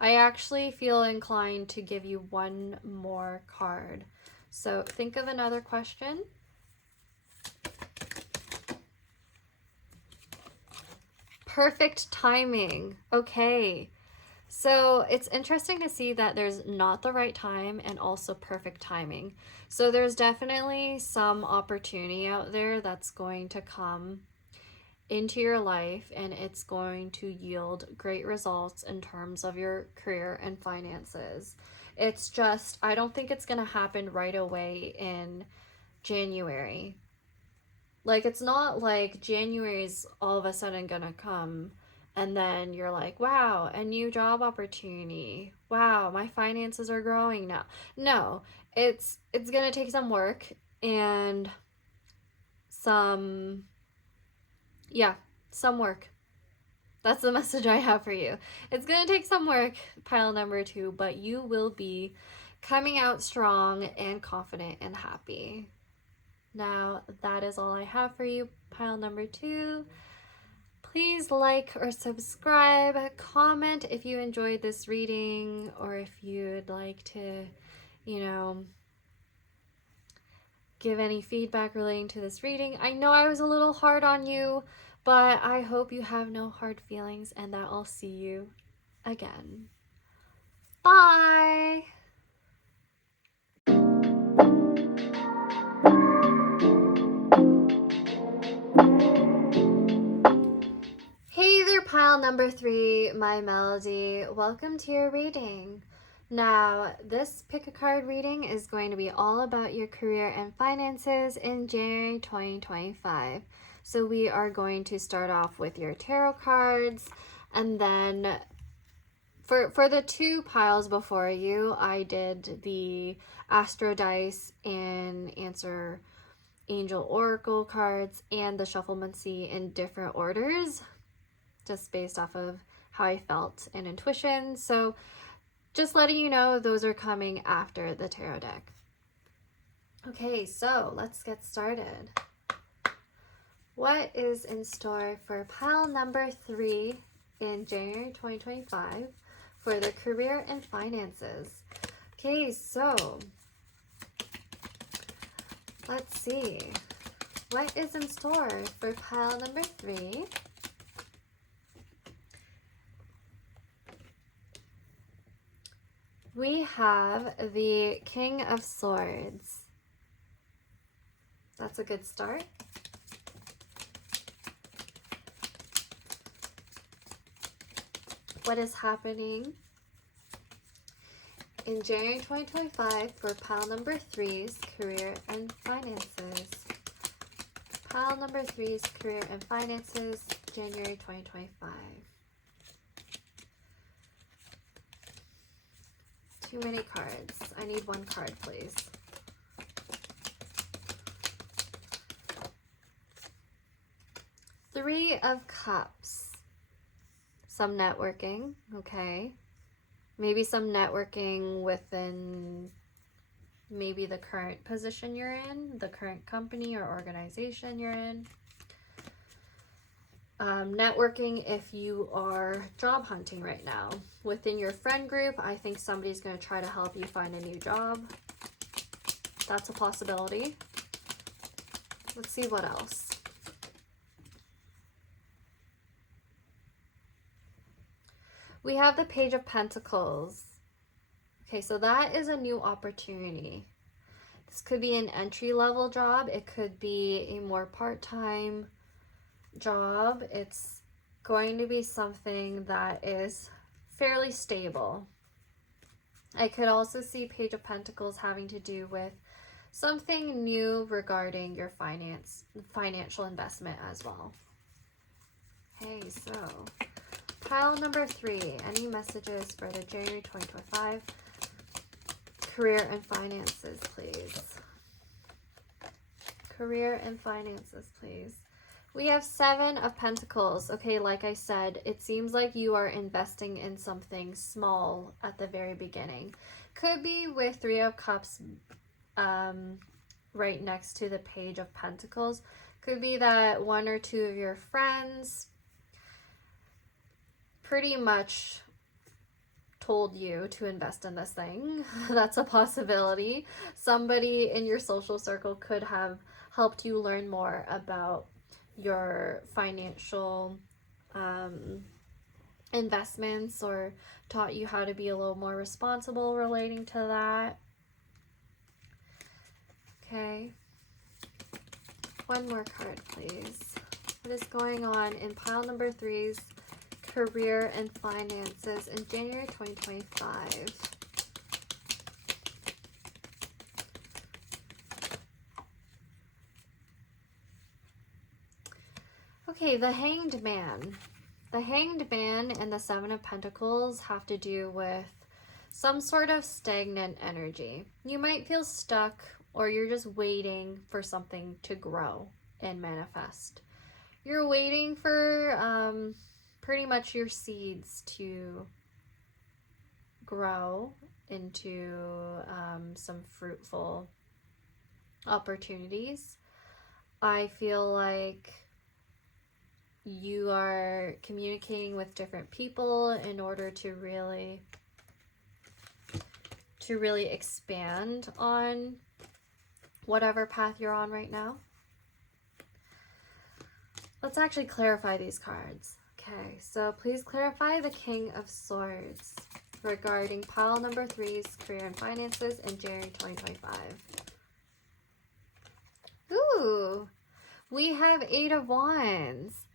I actually feel inclined to give you one more card. So think of another question. Perfect timing. Okay. So it's interesting to see that there's not the right time and also perfect timing. So there's definitely some opportunity out there that's going to come into your life, and it's going to yield great results in terms of your career and finances. It's just, I don't think it's going to happen right away in January. Like, it's not like January's all of a sudden going to come and then you're like, wow, a new job opportunity. Wow, my finances are growing now. No, it's going to take some work and some work. That's the message I have for you. It's going to take some work, pile number 2, but you will be coming out strong and confident and happy. Now, that is all I have for you, pile number 2. Please like or subscribe, comment if you enjoyed this reading, or if you'd like to, give any feedback relating to this reading. I know I was a little hard on you, but I hope you have no hard feelings and that I'll see you again. Bye! Hey there, pile number 3, my Melody. Welcome to your reading. Now, this Pickacard reading is going to be all about your career and finances in January 2025. So we are going to start off with your tarot cards, and then for the 2 piles before you, I did the Astro Dice and Answer Angel Oracle cards and the Shufflemancy in different orders, just based off of how I felt and intuition. So just letting you know, those are coming after the tarot deck. Okay, so let's get started. What is in store for pile number 3 in January 2025 for the career and finances? Okay, so let's see. What is in store for pile number 3? We have the King of Swords. That's a good start. What is happening in January 2025 for pile number 3's career and finances? Pile number 3's career and finances, January 2025. Too many cards. I need one card, please. Three of Cups. Some networking, okay. Maybe some networking within maybe the current position you're in, the current company or organization you're in. Networking if you are job hunting right now. Within your friend group, I think somebody's going to try to help you find a new job. That's a possibility. Let's see what else. We have the Page of Pentacles. Okay, so that is a new opportunity. This could be an entry-level job. It could be a more part-time job. It's going to be something that is fairly stable. I could also see Page of Pentacles having to do with something new regarding your financial investment as well. Okay, so pile number 3, any messages for the January 2025 career and finances, please? Career and finances, please. We have 7 of Pentacles. Okay, like I said, it seems like you are investing in something small at the very beginning. Could be with 3 of Cups right next to the Page of Pentacles. Could be that 1 or 2 of your friends pretty much told you to invest in this thing. That's a possibility. Somebody in your social circle could have helped you learn more about your financial investments, or taught you how to be a little more responsible relating to that. Okay. One more card, please. What is going on in pile number 3's career and finances in January 2025? Okay, the Hanged Man. The Hanged Man and the 7 of Pentacles have to do with some sort of stagnant energy. You might feel stuck, or you're just waiting for something to grow and manifest. You're waiting for pretty much your seeds to grow into some fruitful opportunities. I feel like you are communicating with different people in order to really expand on whatever path you're on right now. Let's actually clarify these cards. Okay, so please clarify the King of Swords regarding pile number 3's career and finances in January 2025. Ooh, we have 8 of Wands.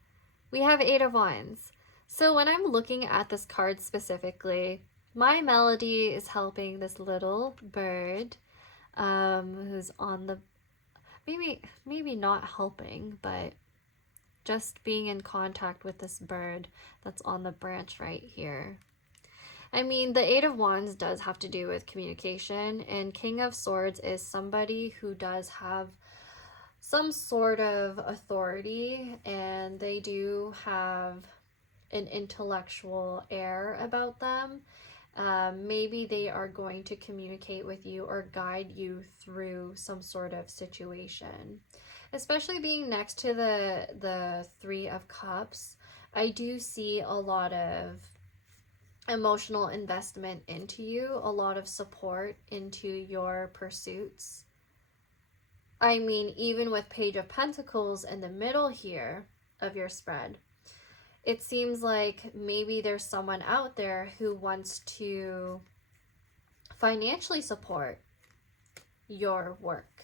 We have 8 of Wands. So when I'm looking at this card specifically, my melody is helping this little bird who's on the, maybe not helping, but just being in contact with this bird that's on the branch right here. I mean, the 8 of Wands does have to do with communication, and King of Swords is somebody who does have some sort of authority, and they do have an intellectual air about them. Maybe they are going to communicate with you or guide you through some sort of situation. Especially being next to the 3 of Cups, I do see a lot of emotional investment into you, a lot of support into your pursuits. I mean, even with Page of Pentacles in the middle here of your spread, it seems like maybe there's someone out there who wants to financially support your work.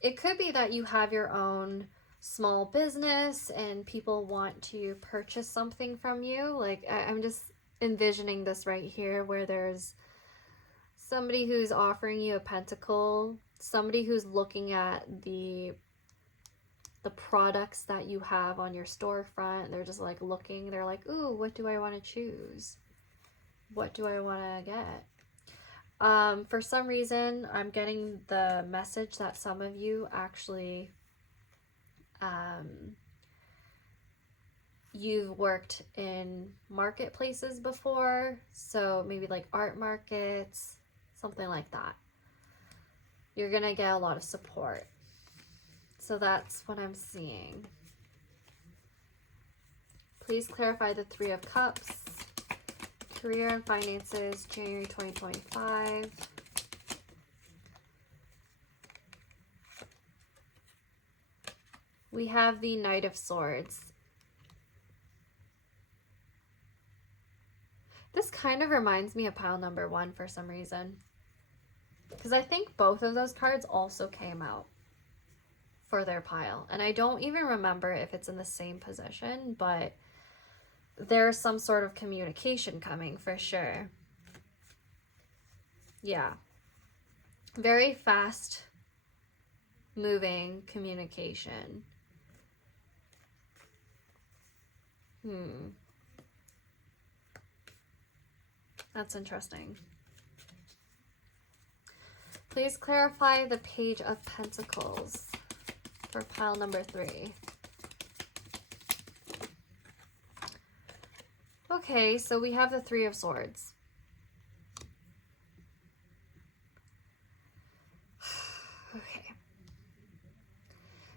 It could be that you have your own small business and people want to purchase something from you. Like, I'm just envisioning this right here, where there's somebody who's offering you a pentacle, somebody who's looking at the products that you have on your storefront. They're just like looking, they're like, ooh, what do I want to choose? What do I want to get? For some reason, I'm getting the message that some of you actually, you've worked in marketplaces before, so maybe like art markets, something like that. You're gonna get a lot of support. So that's what I'm seeing. Please clarify the 3 of Cups, career and finances, January 2025. We have the Knight of Swords. This kind of reminds me of pile number 1 for some reason, because I think both of those cards also came out for their pile, and I don't even remember if it's in the same position, but there's some sort of communication coming for sure. Yeah, very fast moving communication. That's interesting. Please clarify the Page of Pentacles for pile number 3. Okay, so we have the Three of Swords. Okay.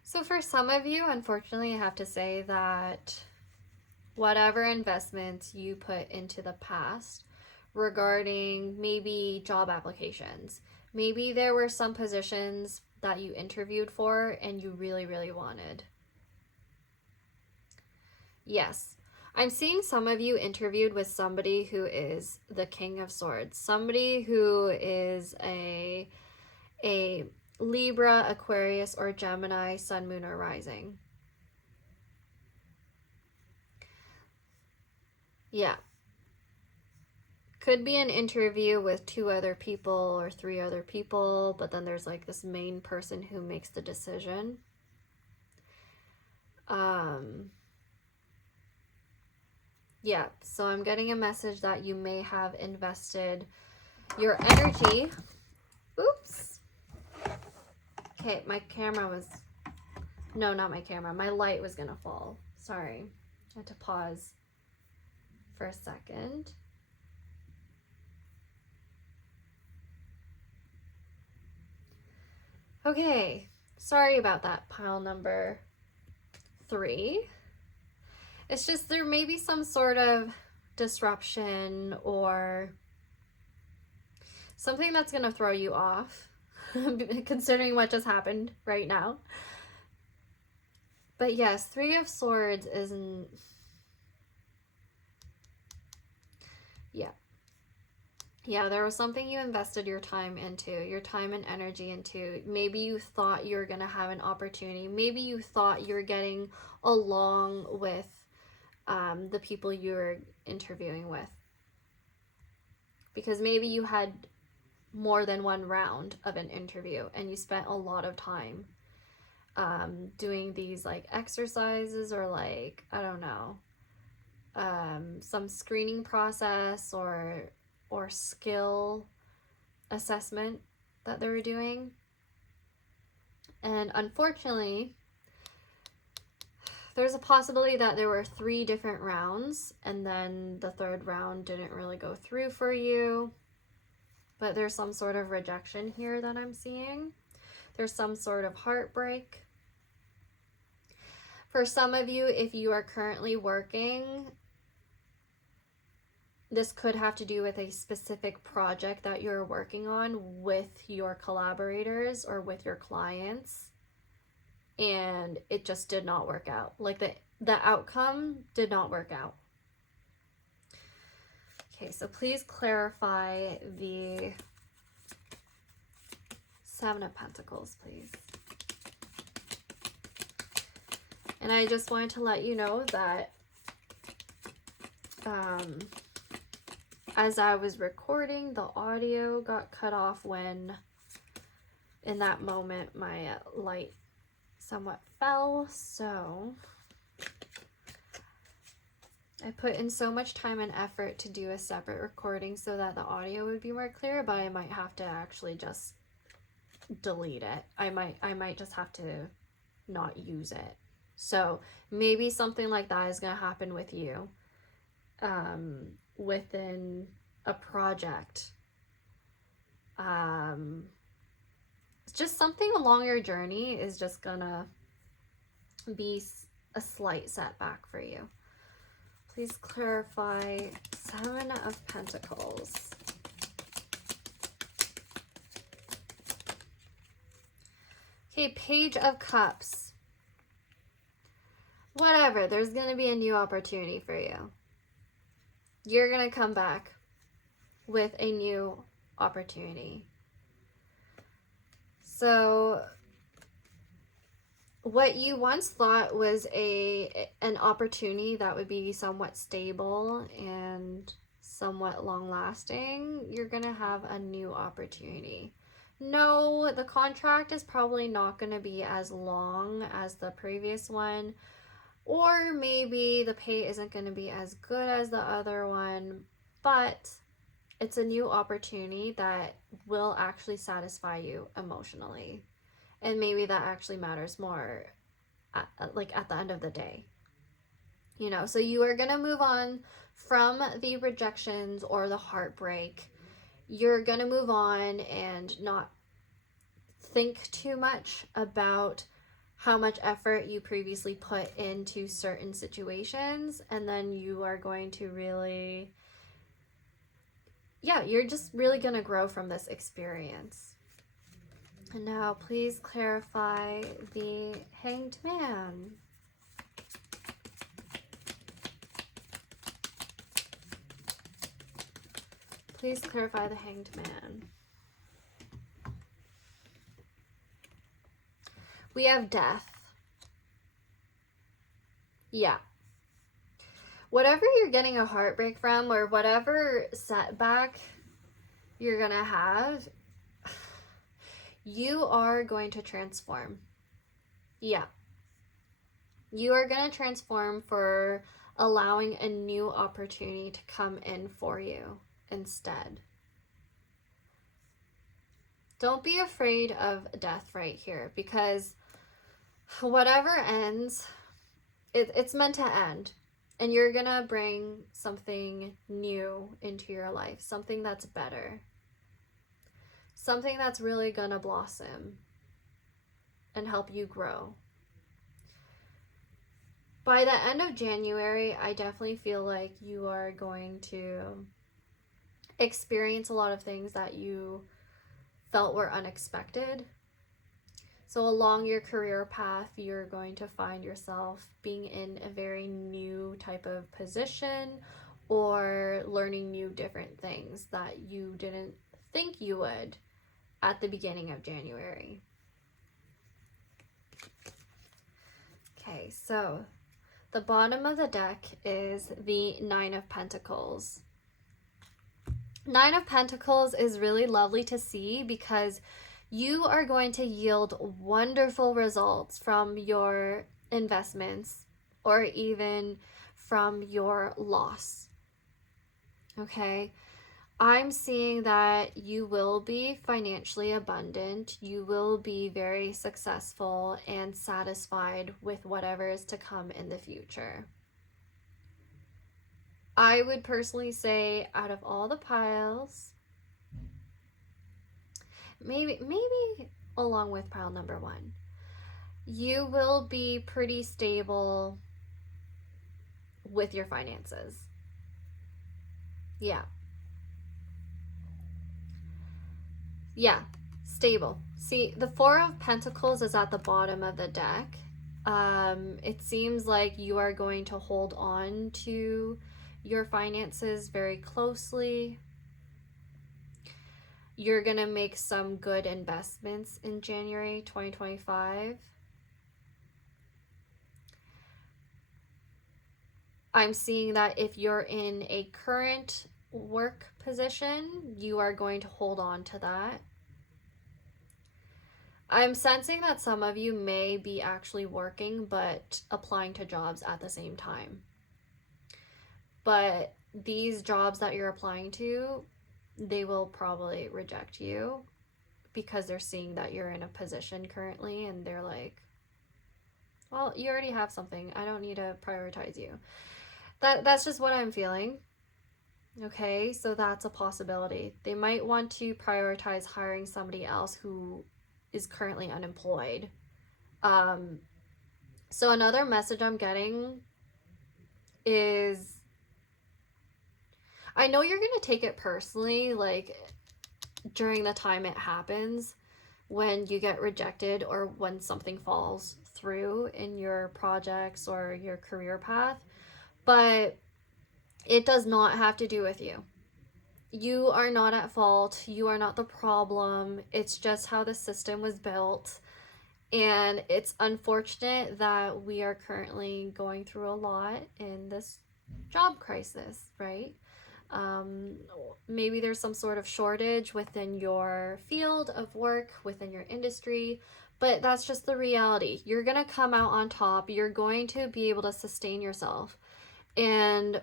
So for some of you, unfortunately, I have to say that whatever investments you put into the past regarding maybe job applications, maybe there were some positions that you interviewed for and you really, really wanted. Yes. I'm seeing some of you interviewed with somebody who is the King of Swords, somebody who is a Libra, Aquarius, or Gemini, Sun, Moon, or Rising. Yeah. Could be an interview with 2 other people or 3 other people, but then there's like this main person who makes the decision. Yeah, so I'm getting a message that you may have invested your energy. Oops. Okay, my camera was... No, not my camera. My light was going to fall. Sorry. I had to pause for a second. Okay, sorry about that, pile number 3. It's just there may be some sort of disruption or something that's going to throw you off, considering what just happened right now. But yes, Three of Swords isn't... Yeah, there was something you invested your time into, your time and energy into. Maybe you thought you were going to have an opportunity. Maybe you thought you were getting along with the people you were interviewing with. Because maybe you had more than one round of an interview and you spent a lot of time doing these like exercises or like, I don't know, some screening process or skill assessment that they were doing. And unfortunately, there's a possibility that there were 3 different rounds and then the 3rd round didn't really go through for you. But there's some sort of rejection here that I'm seeing. There's some sort of heartbreak. For some of you, if you are currently working, this could have to do with a specific project that you're working on with your collaborators or with your clients, and it just did not work out. Like the outcome did not work out. Okay, so please clarify the 7 of Pentacles, please. And I just wanted to let you know that as I was recording, the audio got cut off when, in that moment, my light somewhat fell. So I put in so much time and effort to do a separate recording so that the audio would be more clear, but I might have to actually just delete it. I might just have to not use it. So maybe something like that is going to happen with you within a project. It's just something along your journey is just gonna be a slight setback for you. Please clarify 7 of Pentacles. Okay, Page of Cups. Whatever, there's going to be a new opportunity for you. You're going to come back with a new opportunity. So what you once thought was an opportunity that would be somewhat stable and somewhat long-lasting, you're going to have a new opportunity. No, the contract is probably not going to be as long as the previous one, or maybe the pay isn't going to be as good as the other one, but It's a new opportunity that will actually satisfy you emotionally. And maybe that actually matters more like at the end of the day. You know, so you are going to move on from the rejections or the heartbreak. You're going to move on and not think too much about how much effort you previously put into certain situations, and then you are going to really, yeah, you're just really going to grow from this experience. And now please clarify the Hanged Man. Please clarify the Hanged Man. We have death. Yeah. Whatever you're getting a heartbreak from, or whatever setback you're going to have, you are going to transform. Yeah. You are going to transform for allowing a new opportunity to come in for you instead. Don't be afraid of death right here, because whatever ends, it's meant to end. And you're gonna bring something new into your life, something that's better, something that's really gonna blossom and help you grow. By the end of January, I definitely feel like you are going to experience a lot of things that you felt were unexpected. So along your career path, you're going to find yourself being in a very new type of position, or learning new different things that you didn't think you would at the beginning of January. Okay, so the bottom of the deck is the Nine of Pentacles. Nine of Pentacles is really lovely to see, because you are going to yield wonderful results from your investments, or even from your loss. Okay, I'm seeing that you will be financially abundant. You will be very successful and satisfied with whatever is to come in the future. I would personally say, out of all the piles, maybe along with pile number 1, you will be pretty stable with your finances. Yeah, stable. See, the Four of Pentacles is at the bottom of the deck. It seems like you are going to hold on to your finances very closely. You're going to make some good investments in January 2025. I'm seeing that if you're in a current work position, you are going to hold on to that. I'm sensing that some of you may be actually working but applying to jobs at the same time. But these jobs that you're applying to, they will probably reject you, because they're seeing that you're in a position currently, and they're like, well, you already have something. I don't need to prioritize you. That's just what I'm feeling. Okay, so that's a possibility. They might want to prioritize hiring somebody else who is currently unemployed. So another message I'm getting is, I know you're going to take it personally, like during the time it happens, when you get rejected or when something falls through in your projects or your career path, but it does not have to do with you. You are not at fault. You are not the problem. It's just how the system was built. And it's unfortunate that we are currently going through a lot in this job crisis, right? Maybe there's some sort of shortage within your field of work, within your industry, but that's just the reality. You're going to come out on top. You're going to be able to sustain yourself. And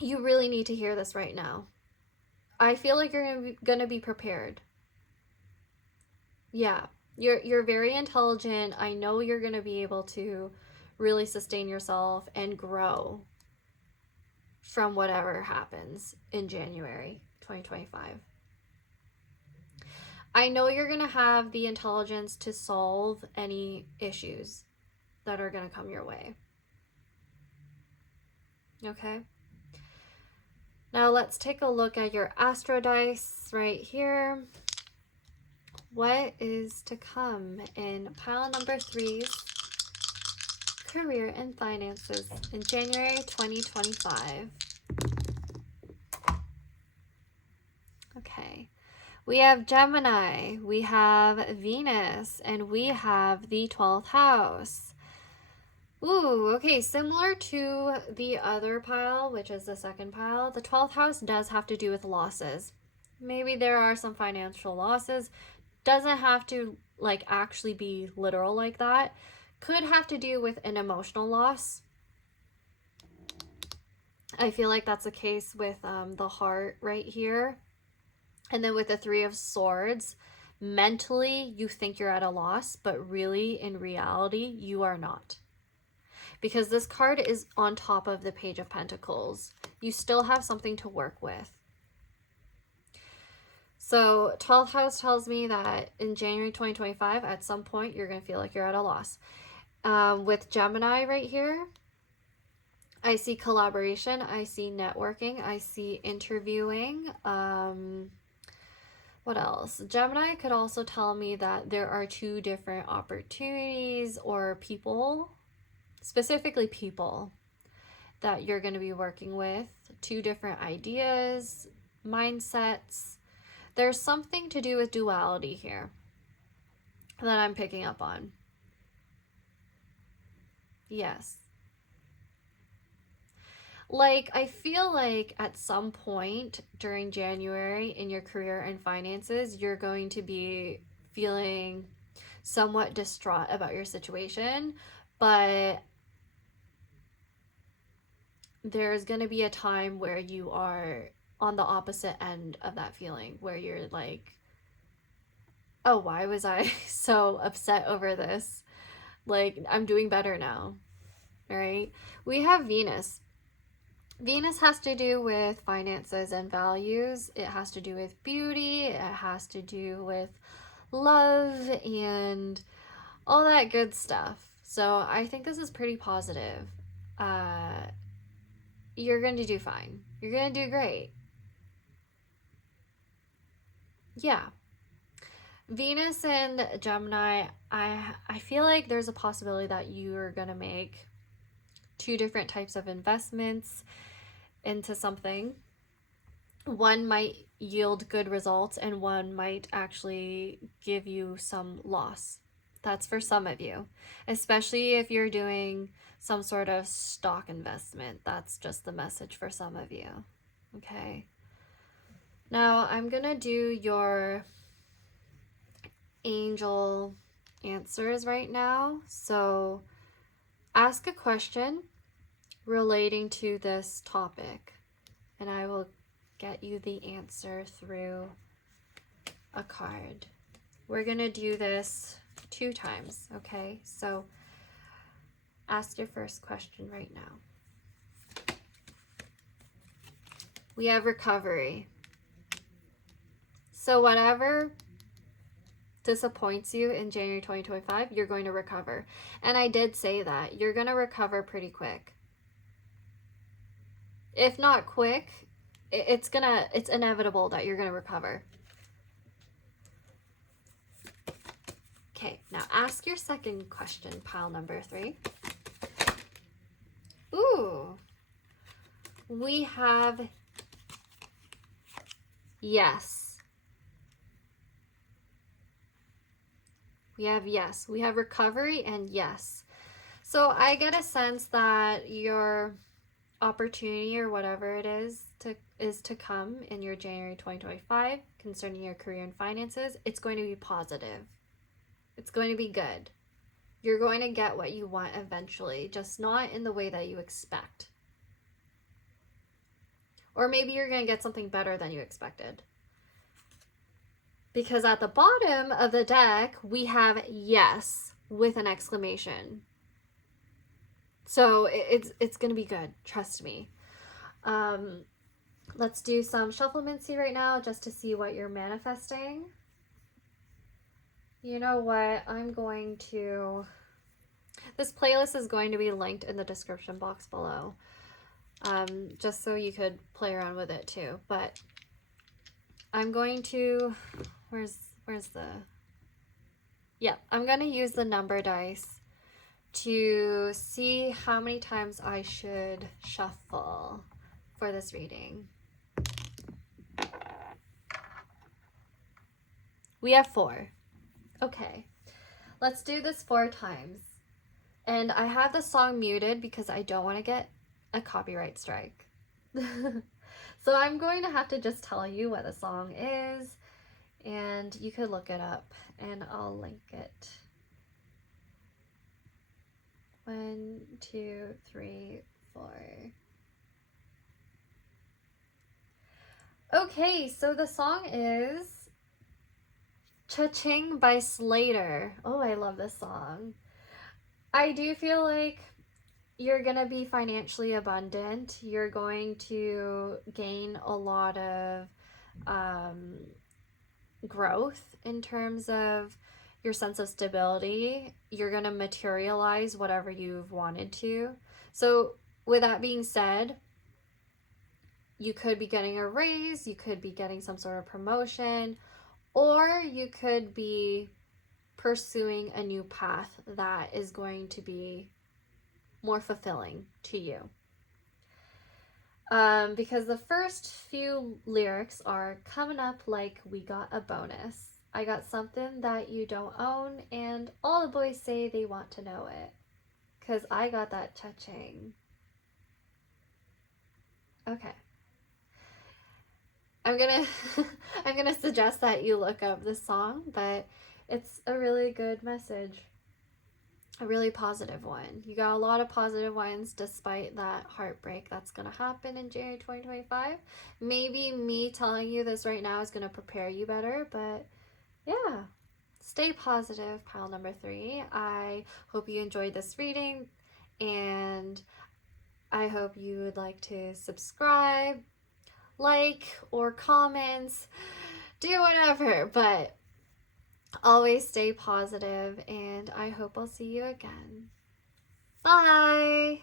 you really need to hear this right now. I feel like you're gonna be prepared. Yeah, you're very intelligent. I know you're gonna be able to really sustain yourself and grow from whatever happens in January 2025. I know you're going to have the intelligence to solve any issues that are going to come your way. Okay? Now let's take a look at your astro dice right here. What is to come in pile number 3's career and finances in January 2025? Okay. We have Gemini, we have Venus, and we have the 12th house. Ooh, okay, similar to the other pile, which is the second pile, the 12th house does have to do with losses. Maybe there are some financial losses. Doesn't have to like actually be literal like that. Could have to do with an emotional loss. I feel like that's the case with the heart right here. And then with the 3 of Swords, mentally you think you're at a loss, but really in reality you are not. Because this card is on top of the Page of Pentacles. You still have something to work with. So 12th house tells me that in January 2025, at some point, you're going to feel like you're at a loss. With Gemini right here, I see collaboration, I see networking, I see interviewing. What else? Gemini could also tell me that there are 2 different opportunities or people, specifically people, that you're going to be working with. 2 different ideas, mindsets. There's something to do with duality here that I'm picking up on. Yes. Like, I feel like at some point during January in your career and finances, you're going to be feeling somewhat distraught about your situation, but there's going to be a time where you are on the opposite end of that feeling, where you're like, oh, why was I so upset over this? Like, I'm doing better now, right? We have Venus. Venus has to do with finances and values. It has to do with beauty. It has to do with love and all that good stuff. So I think this is pretty positive. You're going to do fine. You're going to do great. Yeah. Venus and Gemini, I feel like there's a possibility that you're going to make 2 different types of investments into something. One might yield good results and one might actually give you some loss. That's for some of you, especially if you're doing some sort of stock investment. That's just the message for some of you. Okay. Now I'm going to do your angel answers right now. So ask a question relating to this topic, and I will get you the answer through a card. We're going to do this 2 times, okay? So ask your first question right now. We have recovery. So whatever disappoints you in January 2025, you're going to recover. And I did say that. You're going to recover pretty quick. If not quick, it's inevitable that you're going to recover. Okay, now ask your second question, pile number 3. Ooh, we have yes. We have yes. We have recovery and yes. So I get a sense that your opportunity or whatever it is to come in your January 2025 concerning your career and finances, it's going to be positive. It's going to be good. You're going to get what you want eventually, just not in the way that you expect. Or maybe you're going to get something better than you expected. Because at the bottom of the deck, we have yes with an exclamation. So it's going to be good. Trust me. Let's do some shufflemancy right now just to see what you're manifesting. You know what? This playlist is going to be linked in the description box below. Just so you could play around with it too. But I'm going to, I'm going to use the number dice to see how many times I should shuffle for this reading. We have 4. Okay, let's do this 4 times. And I have the song muted because I don't want to get a copyright strike. So I'm going to have to just tell you what the song is, and you could look it up and I'll link it. 1, 2, 3, 4. Okay, so the song is Cha-Ching by Slater. Oh, I love this song. I do feel like you're going to be financially abundant. You're going to gain a lot of growth in terms of your sense of stability. You're going to materialize whatever you've wanted to. So with that being said, you could be getting a raise, you could be getting some sort of promotion, or you could be pursuing a new path that is going to be more fulfilling to you. Because the first few lyrics are coming up like we got a bonus. I got something that you don't own, and all the boys say they want to know it. Because I got that cha-ching. Okay. I'm gonna suggest that you look up this song, but it's a really good message. A really positive one. You got a lot of positive ones despite that heartbreak that's going to happen in January 2025. Maybe me telling you this right now is going to prepare you better, but yeah, stay positive, pile number 3. I hope you enjoyed this reading, and I hope you would like to subscribe, like, or comments, do whatever, but always stay positive, and I hope I'll see you again. Bye!